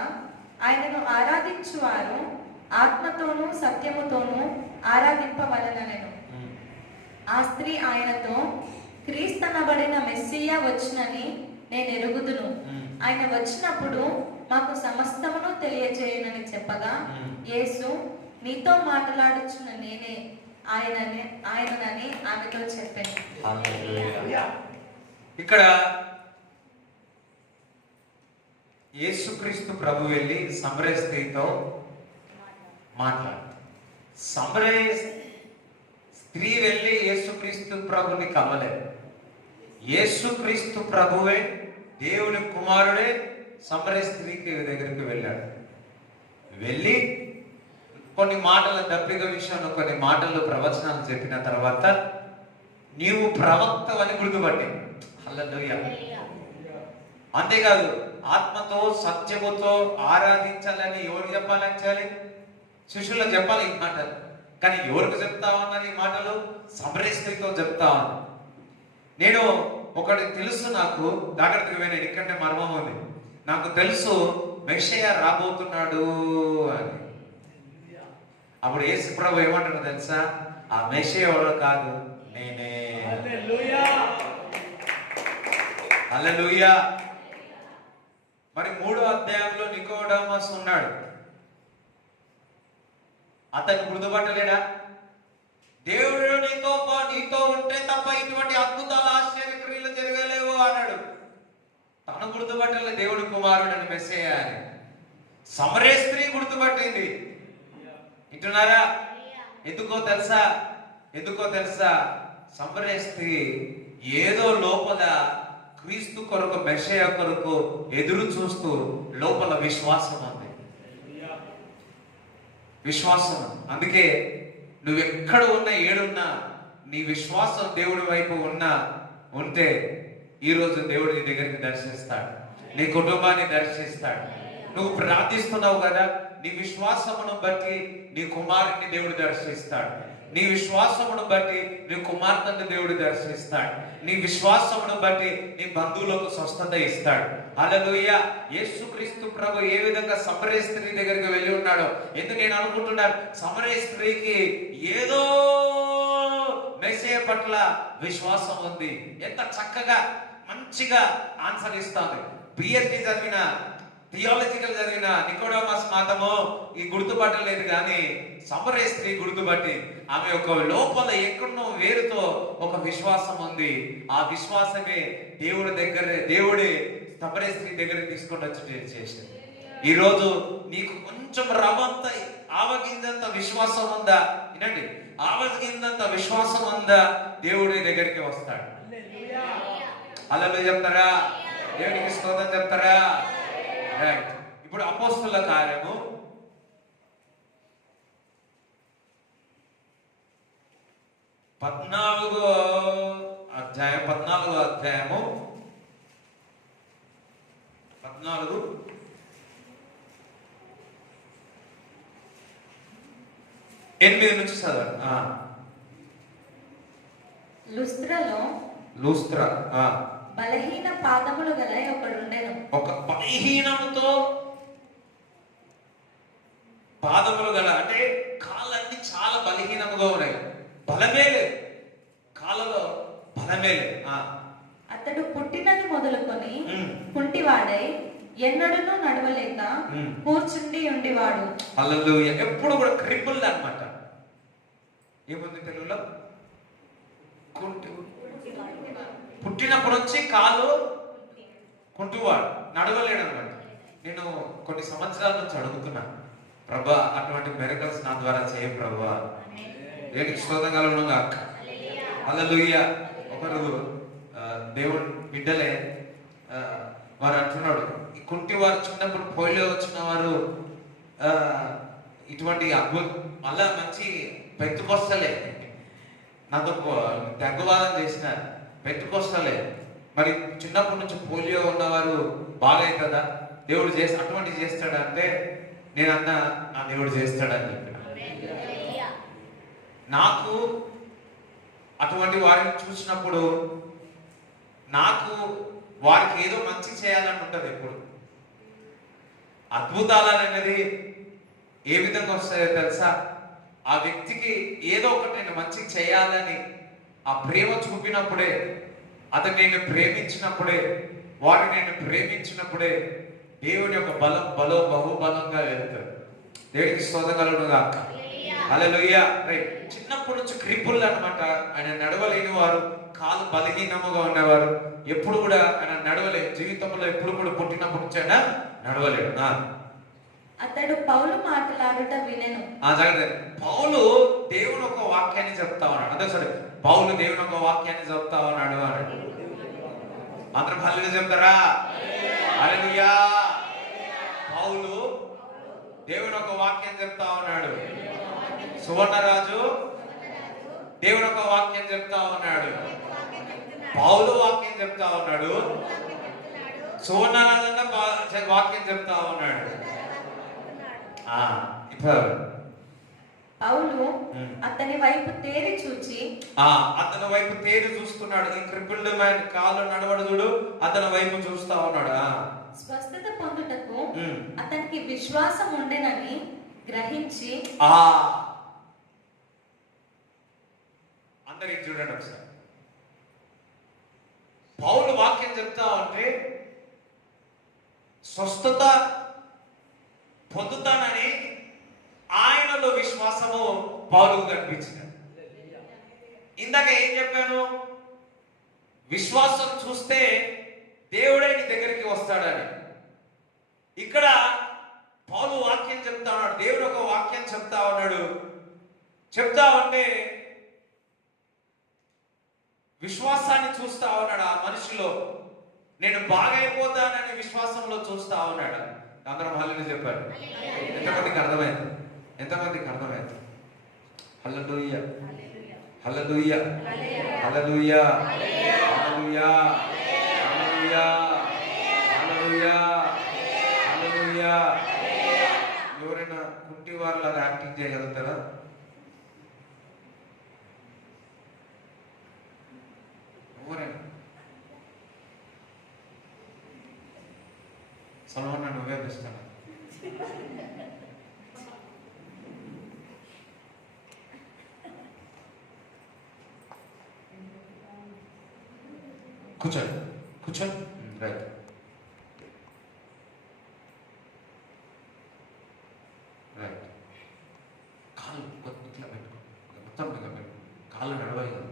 ఆయనను ఆరాధించువారు ఆత్మతోనూ సత్యముతోనూ ఆరాధింపవలననెను. ఆ స్త్రీ ఆయనతో, క్రీస్తనబడిన మెస్సియా వచ్చునని నేను ఎరుగుదును, ఆయన వచ్చినప్పుడు మాకు సమస్తమును తెలియజేయనని చెప్పగా, యేసు, నీతో మాట్లాడుచున్న నేనే ఆయనని ఆమెతో చెప్పాను. ఇక్కడ యేసుక్రీస్తు ప్రభు వెళ్ళి సమరయ స్త్రీతో మాట్లాడు. సమరయ స్త్రీ వెళ్ళి యేసుక్రీస్తు ప్రభుని కమ్మలేదు. యేసుక్రీస్తు ప్రభువే, దేవుని కుమారుడే సమరయ స్త్రీకి దగ్గరికి వెళ్ళాడు. వెళ్ళి కొన్ని మాటలు, దప్పిక విషయంలో కొన్ని మాటలు, ప్రవచనాలు చెప్పిన తర్వాత నీవు ప్రవక్తవని గుర్తుపట్టి. హల్లెలూయా. అంతేకాదు, ఆత్మతో సత్యముతో ఆరాధించాలని ఎవరికి చెప్పాలి? శిష్యులకు చెప్పాలి ఈ మాటలు. కానీ ఎవరికి చెప్తామన్నది ఈ మాటలు? సమరయ స్త్రీతో చెప్తామని. నేను ఒకటి తెలుసు, నాకు జాగ్రత్తగా వినండి, ఇక్కడే మర్మం ఉంది. నాకు తెలుసు మెస్సీయా రాబోతున్నాడు అని. అప్పుడు యేసు ప్రభు ఏమంటాడు తెలుసా? ఆ మెస్సీయా ఎవరో కాదు, నేనే. హల్లెలూయా. మరి 3వ అధ్యాయంలో నికోడెమస్ ఉన్నాడు. అతను గుర్తుపట్టలేడా? దేవుడు నీతో ఉంటే తప్ప ఇటువంటి అద్భుతాలు, ఆశ్చర్యక్రియలు జరగలేవు అన్నాడు. తను గుర్తుపట్టలే దేవుడి కుమారుడు అని, మెస్సీయా అని. సమరయ స్త్రీ గుర్తుపట్టింది. వింటున్నారా? ఎందుకో తెలుసా? సమరయ స్త్రీ ఏదో లోపల క్రీస్తు కొరకు, మెస్సీయా కొరకు ఎదురు చూస్తూ లోపల విశ్వాసం ఉంది. అందుకే నువ్వెక్కడ ఉన్నా, ఏడున్నా, నీ విశ్వాసం దేవుడి వైపు ఉంటే ఈరోజు దేవుడు నీ దగ్గరికి దర్శిస్తాడు, నీ కుటుంబాన్ని దర్శిస్తాడు. నువ్వు ప్రార్థిస్తున్నావు కదా, నీ విశ్వాసమును బట్టి నీ కుమారుని దేవుడు దర్శిస్తాడు. నీ విశ్వాసమును బట్టి నీ కుమార్తెను దేవుడు దర్శిస్తాడు. నీ విశ్వాసమును బట్టి నీ బంధువులకు స్వస్థత ఇస్తాడు. హల్లెలూయా. యేసుక్రీస్తు ప్రభు ఏ విధంగా సమరయ స్త్రీ దగ్గరికి వెళ్ళి ఉన్నాడో, ఎందుకు నేను అనుకుంటున్నాను, సమరయ స్త్రీకి ఏదో మెస్సయ్య పట్ల విశ్వాసం ఉంది. ఎంత చక్కగా మంచిగా ఆన్సర్ ఇస్తాను. పిహెచ్డి చదివిన, థియాలజికల్ చదివిన నికోడమస్ మాత్రము ఈ గుర్తుపట్టలేదు, కానీ సమరయ స్త్రీ గుర్తుపట్టి ఆమె యొక్క లోపల ఎక్కడో వేరుతో ఒక విశ్వాసం ఉంది. ఆ విశ్వాసమే దేవుడే సమరయ స్త్రీ దగ్గర తీసుకొని వచ్చి చేసింది. ఈ రోజు నీకు కొంచెం రవంత ఆవగింజంత విశ్వాసం ఉందా? వినండి, ఆవగింజంత విశ్వాసం ఉందా? దేవుడి దగ్గరికి వస్తాడు. హల్లెలూయా చెప్తారా? దేవునికి స్తోత్రం చెప్తారా? రైట్. ఇప్పుడు అపోస్తుల కార్యము 14వ అధ్యాయము 14 8 నుంచి చదవండి. లుస్త్రా బలహీన పాదములు గల ఒకడుండెను. ఒక బలహీనముతో పాదములు గల, అంటే కాళ్ళన్నీ చాలా బలహీనముగా ఉన్నాయి, బలమే లేదు, కాళ్ళలో బలమే లేదు. అతడు పుట్టినది మొదలుకొని కుంటివాడై ఎన్నడూ నడవలేక కూర్చుండి ఉండేవాడు. హల్లెలూయా. ఎప్పుడు కూడా క్రిపుల్ అన్నమాట. ఏముంది తెలుగులో? పుట్టినప్పుడు వచ్చి కాలు కుంటువాడు, నడవలేడు అనమాట. నేను కొన్ని సంవత్సరాల నుంచి అడుగుతున్నా, ప్రభా అటువంటి మిరకల్స్ నా ద్వారా చేయ ప్రభా. దేనికి స్తోత్రం కలుగును గాక. హల్లెలూయా. ఒకరు దేవుడు బిడ్డలే, వారు అంటున్నాడు, ఈ కుంటి వారు చిన్నప్పుడు పోలియో వచ్చిన వారు ఇటువంటి మళ్ళా మంచి పెట్టుకొస్తలే, నాతో తగ్గువాదం చేసినారు, పెట్టుకొస్తలే. మరి చిన్నప్పటి నుంచి పోలియో ఉన్నవారు బాగవుతుందా? దేవుడు అటువంటి చేస్తాడంటే నేనన్నా నా దేవుడు చేస్తాడని చెప్పిన. నాకు అటువంటి వారిని చూసినప్పుడు నాకు వారికి ఏదో మంచి చేయాలని ఉంటుంది. ఎప్పుడు అద్భుతాలు అనేది ఏ విధంగా వస్తాయో తెలుసా? ఆ వ్యక్తికి ఏదో ఒకటి నేను మంచి చేయాలని ఆ ప్రేమ చూపినప్పుడే, అతను నేను ప్రేమించినప్పుడే, వారిని నేను ప్రేమించినప్పుడే దేవుని యొక్క బహుబలంగా వెళ్తాడు. దేవుడికి స్తోత్రం కలుగును గాక. హల్లెలూయా. రైట్. చిన్నప్పటి నుంచి క్రిపుల్ అన్నమాట. ఆయన నడవలేని వారు, కాలు బలహీనముగా ఉండేవారు, ఎప్పుడు కూడా ఆయన నడవలేదు జీవితంలో. ఎప్పుడు కూడా పుట్టినప్పటి నుంచి ఆయన నడవలేడు. అతడు పౌలు మాట్లాడుట వినెను. పౌలు దేవుని ఒక వాక్యాన్ని చెప్తా ఉన్నాడు. అదే సరే, పౌలు దేవుని ఒక వాక్యాన్ని చెప్తా ఉన్నాడు అన్నాడు. అందరం హల్లెలూయా చెప్తారా? హల్లెలూయా. పౌలు దేవుని ఒక వాక్యం చెప్తా ఉన్నాడు. సువర్ణరాజు దేవుని ఒక వాక్యం చెప్తా ఉన్నాడు. పౌలు వాక్యం చెప్తా ఉన్నాడు. సువర్ణరాజు వాక్యం చెప్తా ఉన్నాడు. పౌలు అతని వైపు తేరి చూచి, అతని వైపు తేరి చూస్తున్నాడు. ఈ క్రిపుల్డ్ మ్యాన్ కాళ్ళు నడవడు చూడు, అతని వైపు చూస్తా ఉన్నాడు. స్వస్థత పొందుటకు అతనికి విశ్వాసం ఉండేనని గ్రహించి, అందరికి చూడండి ఒకసారి. పౌలు వాక్యం చెప్తా ఉంటే స్వస్థత పొందుతానని ఆయనలో విశ్వాసము పౌలుకు కనిపించింది. ఇందాక ఏం చెప్పాను? విశ్వాసం చూస్తే దేవుడే నీ దగ్గరికి వస్తాడని. ఇక్కడ పౌలు వాక్యం చెప్తా ఉన్నాడు, దేవుడు ఒక వాక్యం చెప్తా ఉన్నాడు. చెప్తా ఉంటే విశ్వాసాన్ని చూస్తా ఉన్నాడు ఆ మనిషిలో. నేను బాగైపోతానని విశ్వాసంలో చూస్తా ఉన్నాడు. అందరం హల్లెలూయా చెప్పారు. ఎంతమందికి అర్థమైంది? ఎంతమందికి అర్థమైంది? హల్లెలూయా, హల్లెలూయా, హల్లెలూయా, హల్లెలూయా, హల్లెలూయా, హల్లెలూయా, హల్లెలూయా. హల్లెలూయా. ఎవరైనా కుంటి వారిలాగా యాక్టింగ్ చేయగలుగుతారా? ఎవరైనా? సలమాన్ నువ్వే బెస్ట్. కూర్చోండి, కూర్చోండి. రైట్. రైట్. కాళ్ళు కొద్దిగా పెట్టుకో, మొత్తం మీద పెట్టు. కాళ్ళు నడవాలి కదా.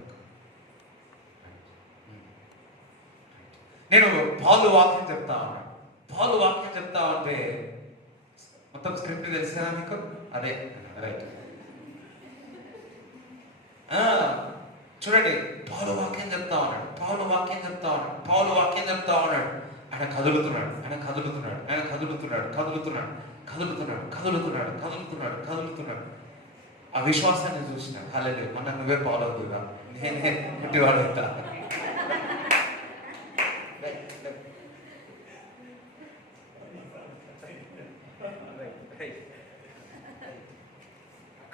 నేను పాలు వాక్యం చెప్తా ఉన్నాను. పాలు వాక్యం చెప్తా ఉంటే మొత్తం స్క్రిప్ట్ తెలిసా మీకు? అదే. రైట్. చూడండి, పౌలు వాక్యం చెప్తా ఉన్నాడు, పౌలు వాక్యం చెప్తా ఉన్నాడు, పౌలు వాక్యం చెప్తా ఉన్నాడు. ఆయన కదులుతున్నాడు, ఆయన కదులుతున్నాడు, ఆయన కదులుతున్నాడు, కదులుతున్నాడు, కదులుతున్నాడు, కదులుతున్నాడు, కదులుతున్నాడు, కదులుతున్నాడు. ఆ విశ్వాసాన్ని చూసినాడు. హల్లెలూయా. మన నువ్వే పౌలు అవుతుందా? నేనే పుట్టివాడు అవుతా.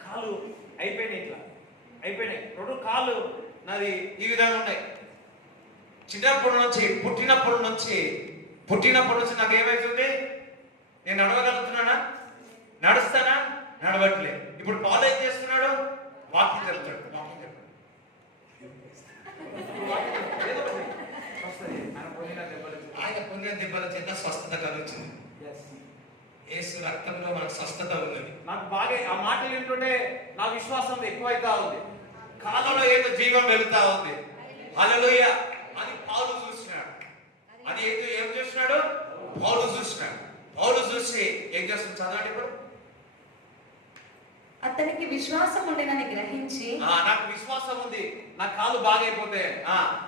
కాలు అయిపోయినాయి, ఇట్లా అయిపోయినాయి. రెండు కాళ్ళు నాది ఈ విధంగా ఉన్నాయి. చిన్నప్పటి నుంచి పుట్టినప్పటి నుంచి నాకు ఏమైతుంది? నేను నడవగలుగుతున్నానా? నడుస్తానా? నడవట్లే. ఇప్పుడు పాలు ఏం చేస్తున్నాడు? వాకింగ్ చెప్తాడు. వాకింగ్ చెప్తాడు. ఆయన పొందిన దెబ్బల చేత స్వస్థత కలుగుతుంది. యేసు రక్తంలో మనకు స్వస్థత ఉన్నది. నాకు బాగా ఆ మాటలు వింటుంటే నా విశ్వాసం ఎక్కువైతా ఉంది. కాలంలో ఏదో జీవం వెళుతా ఉంది. హల్లెలూయా. అది పౌలు చూసినాడు. అది ఏం చూసినాడు? పౌలు చూసినాడు. పౌలు చూసి ఏం చేస్తుంది? చదవండి ఇప్పుడు. అతనికి విశ్వాసం ఉండినని గ్రహించి, నాకు విశ్వాసం ఉంది, నా కాలు బాగైపోతే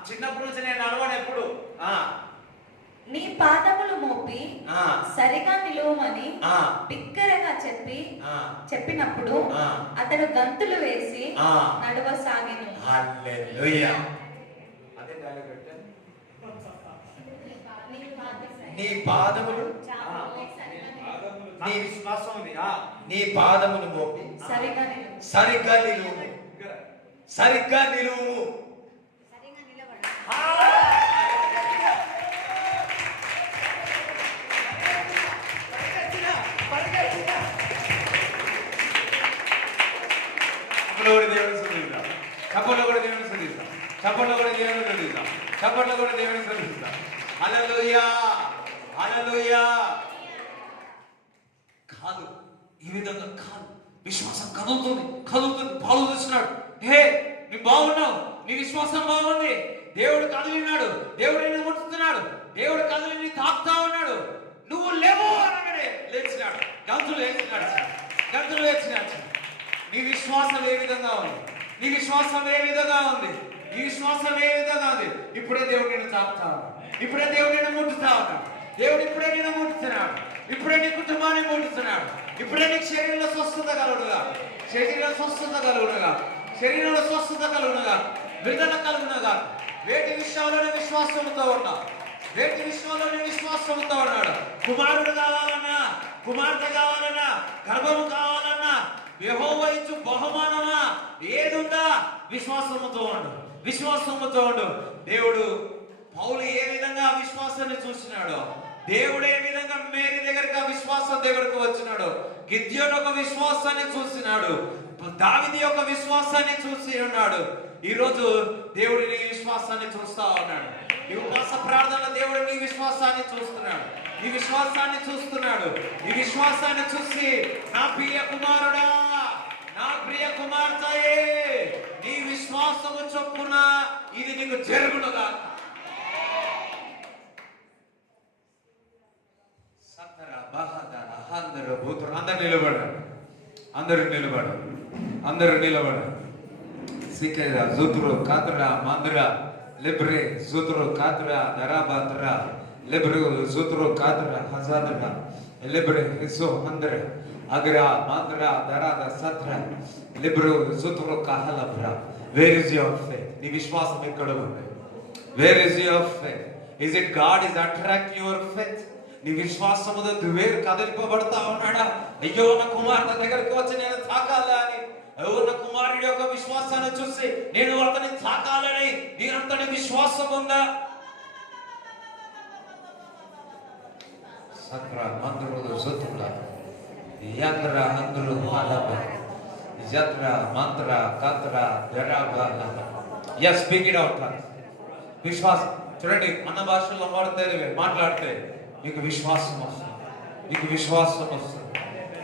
చిన్నప్పటి నుంచి నేను నడవను ఎప్పుడు. నీ పాదములు మోపి సరిగా నిలువమని బిగ్గరగా చెప్పినప్పుడు అతడు గంతులు వేసి నడవసాగెను. హల్లెలూయా. అదే డైలాగ్ పెట్టాను. నీ పాదములు నీ విశ్వాసం ఉంది. నీ పాదములు మోపి సరిగ్గా నిలువు. సరిగ్గా నిలువు. దేవుని స్తుతిద్దాం. చప్పట్లో కూడా దేవుని స్తుతిద్దాం. చప్పట్లో కూడా దేవుని స్తుతిద్దాం. చప్పట్లో కూడా దేవుని స్తుతిద్దాం. హల్లెలూయా. హల్లెలూయా. కాదు ఈ విధంగా కాదు. విశ్వాసం కదులుతుంది, కదులుతుంది. పాలు చూస్తున్నాడు. హే, నీ బాగున్నావు, నీ విశ్వాసం బాగుంది. దేవుడు కదిలినాడు, దేవుడు నిన్ను ముట్టుతున్నాడు, దేవుడు కదిలి తాకుతా ఉన్నాడు. నువ్వు లేవు అనగానే లేచినాడు. గంతులు వేసినాడు, గంతులు వేసినాడు. నీ విశ్వాసం ఏ విధంగా ఉంది? నీ విశ్వాసం ఏ విధంగా ఉంది? నీ విశ్వాసం ఏ విధంగా ఉంది? ఇప్పుడే దేవుడు నిన్ను తాకుతా ఉన్నాడు. ఇప్పుడే దేవుడు నిన్ను ముట్టుతా ఉన్నాడు. దేవుడు ఇప్పుడే నిన్ను ముట్టుతున్నాడు. ఇప్పుడే నీ కుటుంబాన్ని ముట్టుతున్నాడు. ఇప్పుడే నీకు శరీరంలో స్వస్థత కలుగునుగా, శరీరంలో స్వస్థత కలుగునుగా, శరీరంలో స్వస్థత కలుగునుగా, విడుదల కలుగునుగా. వేటి విషయంలోనే విశ్వాసంతో ఉన్నా, వేటి విషయంలోనే విశ్వాసంతో ఉన్నాడు. కుమారుడు కావాలన్నా, కుమార్తె కావాలన్నా, గర్భము కావాలన్నా, యెహోవా ఇచ్చు బహుమానమా ఏదుందా? విశ్వాసముతో ఉండు, విశ్వాసముతో ఉండు. దేవుడు పౌలు ఏ విధంగా విశ్వాసాన్ని చూసినాడో, దేవుడు ఏ విధంగా మేరీ దగ్గరికి ఆ విశ్వాసం దగ్గరకు వచ్చినాడు. గిద్యోను ఒక విశ్వాసాన్ని చూసినాడు, దావీదు యొక్క విశ్వాసాన్ని చూసి ఉన్నాడు. ఈ రోజు దేవుడు నీ విశ్వాసాన్ని చూస్తా ఉన్నాడు. ఈ ఉపవాస ప్రార్థన దేవుడు నీ విశ్వాసాన్ని చూస్తున్నాడు, ఈ విశ్వాసాన్ని చూస్తున్నాడు. ఈ విశ్వాసాన్ని చూసి నా ప్రియ కుమారుడా, నా ప్రియ కుమార్తె, నీ విశ్వాసము చొప్పున ఇది నీకు జరుగునుగా. అందరు నిలబడారు, అందరూ నిలబడారు, అందరూ నిలబడారు. సికేరా జుతురు కాతురా మందురా లిబ్రే జుతురు కాతురా దరాబాతురా లిబ్రే జుతురు కాతురా హజాదరా లిబ్రే హిసో అందరే అగ్రా మందురా దరాద సత్ర లిబ్రే జుతురు కహలబ్రా. Where is your faith? నీ విశ్వాసం ఎక్కడ ఉంది? Where is your faith? Is it God is attract your faith? నీ విశ్వాసముతో దువేరు కదిలిపబడతా ఉన్నాడా? అయ్యో నా కుమార్తె దగ్గరికి వచ్చి నేను తాకాలా అని, అయ్యో నా కుమారుడి యొక్క విశ్వాసాన్ని చూసి నేను అతని తాకాలని మీరంతటి విశ్వాసం ఉందా? సత్ర మంత్రులు సుతుల యంత్ర అందరు మాలబ యత్ర మంత్ర కత్ర బెరాబ. yes, speak it out. విశ్వాసం చూడండి, అన్న భాషల్లో మాట్లాడితే మీకు విశ్వాసం వస్తుంది, మీకు విశ్వాసం వస్తుంది.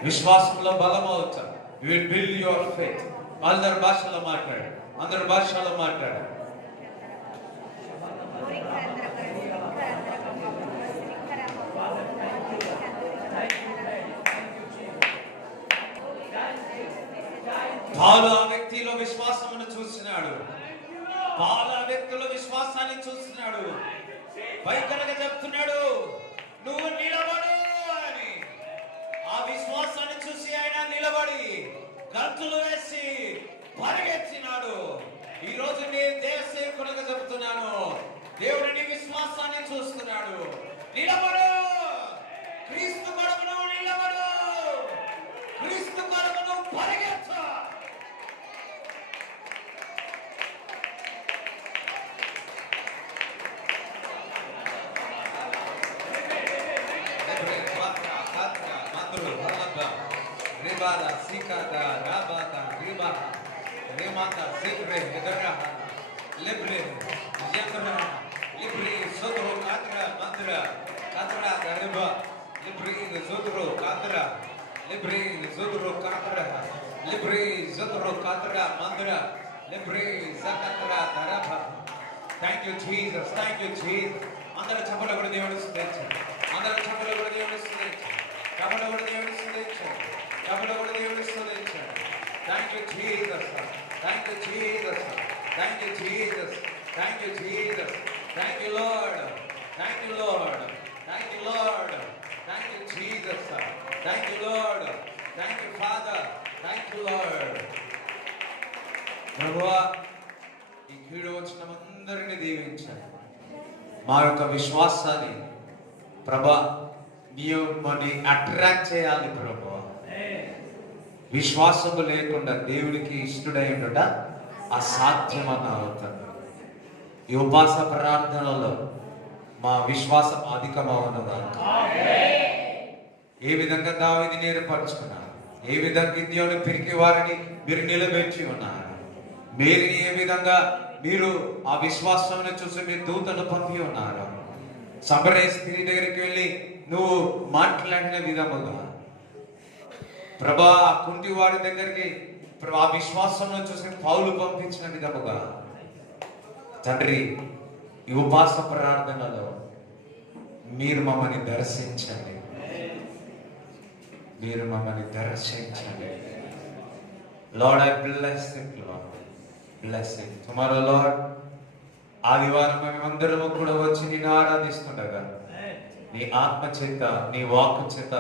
విశ్వాసంలో బలం అవుతా. You will build your faith. అందరి భాషలో మాట్లాడు, అందరి భాషలో మాట్లాడు. పౌలు ఆ వ్యక్తిలో విశ్వాసమును చూసినాడు. పౌలు ఆ వ్యక్తిలో విశ్వాసాన్ని చూసినాడు. పైకనగా చెప్తున్నాడు, నువ్వు నిలబడు అని. ఆ విశ్వాసాన్ని చూసి ఆయన నిలబడి గంతులు వేసి పరిగెత్తినాడు. ఈ రోజు నేను దేవసేవకునిగా చెప్తున్నాను, దేవుడు నీ విశ్వాసాన్ని చూస్తున్నాడు. నిలబడు, క్రీస్తు కొరకును నిలబడు, క్రీస్తు కొరకును పరిగెత్తు. Ribada, Sikada, Rabata, Ribaha, Remata, Zikre, Hederaha, Libre, Yatra, Libre, Sodro, Katra, Mantra, Katra, Gariba, Libre, Zodro, Katra, Libre, Zodro, Katra, Libre, Zodro, Katra, Mantra, Libre, Zakatra, Darabha. Thank you, Jesus. Thank you, Jesus. అందరూ చప్పట్లు కొట్టి దేవుని స్తుతించండి. అందరూ చప్పట్లు కొట్టి దేవుని స్తుతించండి. చప్పట్లు కొట్టి దేవుని స్తుతించండి. చప్పట్లు కొట్టి దేవుని స్తుతించండి. Thank you, Jesus. Thank you, Jesus. Thank you, Jesus. Thank you, Jesus. Thank you, Lord. Thank you, Lord. Thank you, Lord. Thank you, Jesus. Thank you, Lord. Thank you, Father. Thank you, Lord. ప్రభువా, ఈ కీడు వచ్చిన అందరినీ దీవించండి. మా యొక్క విశ్వాసాన్ని ప్రభా నీవుని అట్రాక్ట్ చేయాలి ప్రభా. విశ్వాసము లేకుండా దేవుడికి ఇష్టడై ఉండట అసాధ్యమన్న అవుతుంది. ఈ ఉపవాస ప్రార్థనలో మా విశ్వాసం అధికమవునుగా. ఏ విధంగా దావీదుని ఏర్పరచుకున్నారు, ఏ విధంగా గిద్యోను పిరికి వారిని మీరు నిలబెట్టి ఉన్నారు, మీరు ఏ విధంగా మీరు ఆ విశ్వాసాన్ని చూసి మీరు దూతను పంపి ఉన్నారు. సమరయ స్త్రీ దగ్గరికి వెళ్ళి నువ్వు మాట్లాడిన విధముగా ప్రభా, ఆ కుంటి వారి దగ్గరికి ఆ విశ్వాసంలో చూసి పౌలు పంపించిన విధముగా తండ్రి, ఈ ఉపవాస ప్రార్థనలో మీరు మమ్మల్ని దర్శించండి, మీరు మమ్మల్ని దర్శించండి. Lord, I bless it, lord bless it. Tomorrow lord, ఆదివారం మేమందరము కూడా వచ్చి నిన్ను ఆరాధిస్తుండగా నీ ఆత్మ చేత, నీ వాక్కు చేత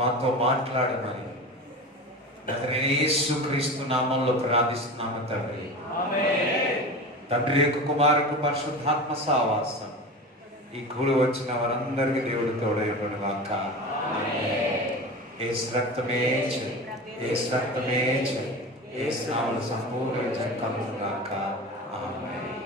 మాతో మాట్లాడమని యేసుక్రీస్తు నామంలో ప్రార్థిస్తున్నాము తండ్రి. తండ్రి యొక్క కుమారుడు పరిశుద్ధాత్మ సావాసం ఈ కూడి వచ్చిన వారందరికీ దేవుడు తోడైనటువంటి వాక్క. యేసు రక్తమే యేసు రక్తమే యేసు నామములో సంపూర్ణ జయం కలుగును గాక.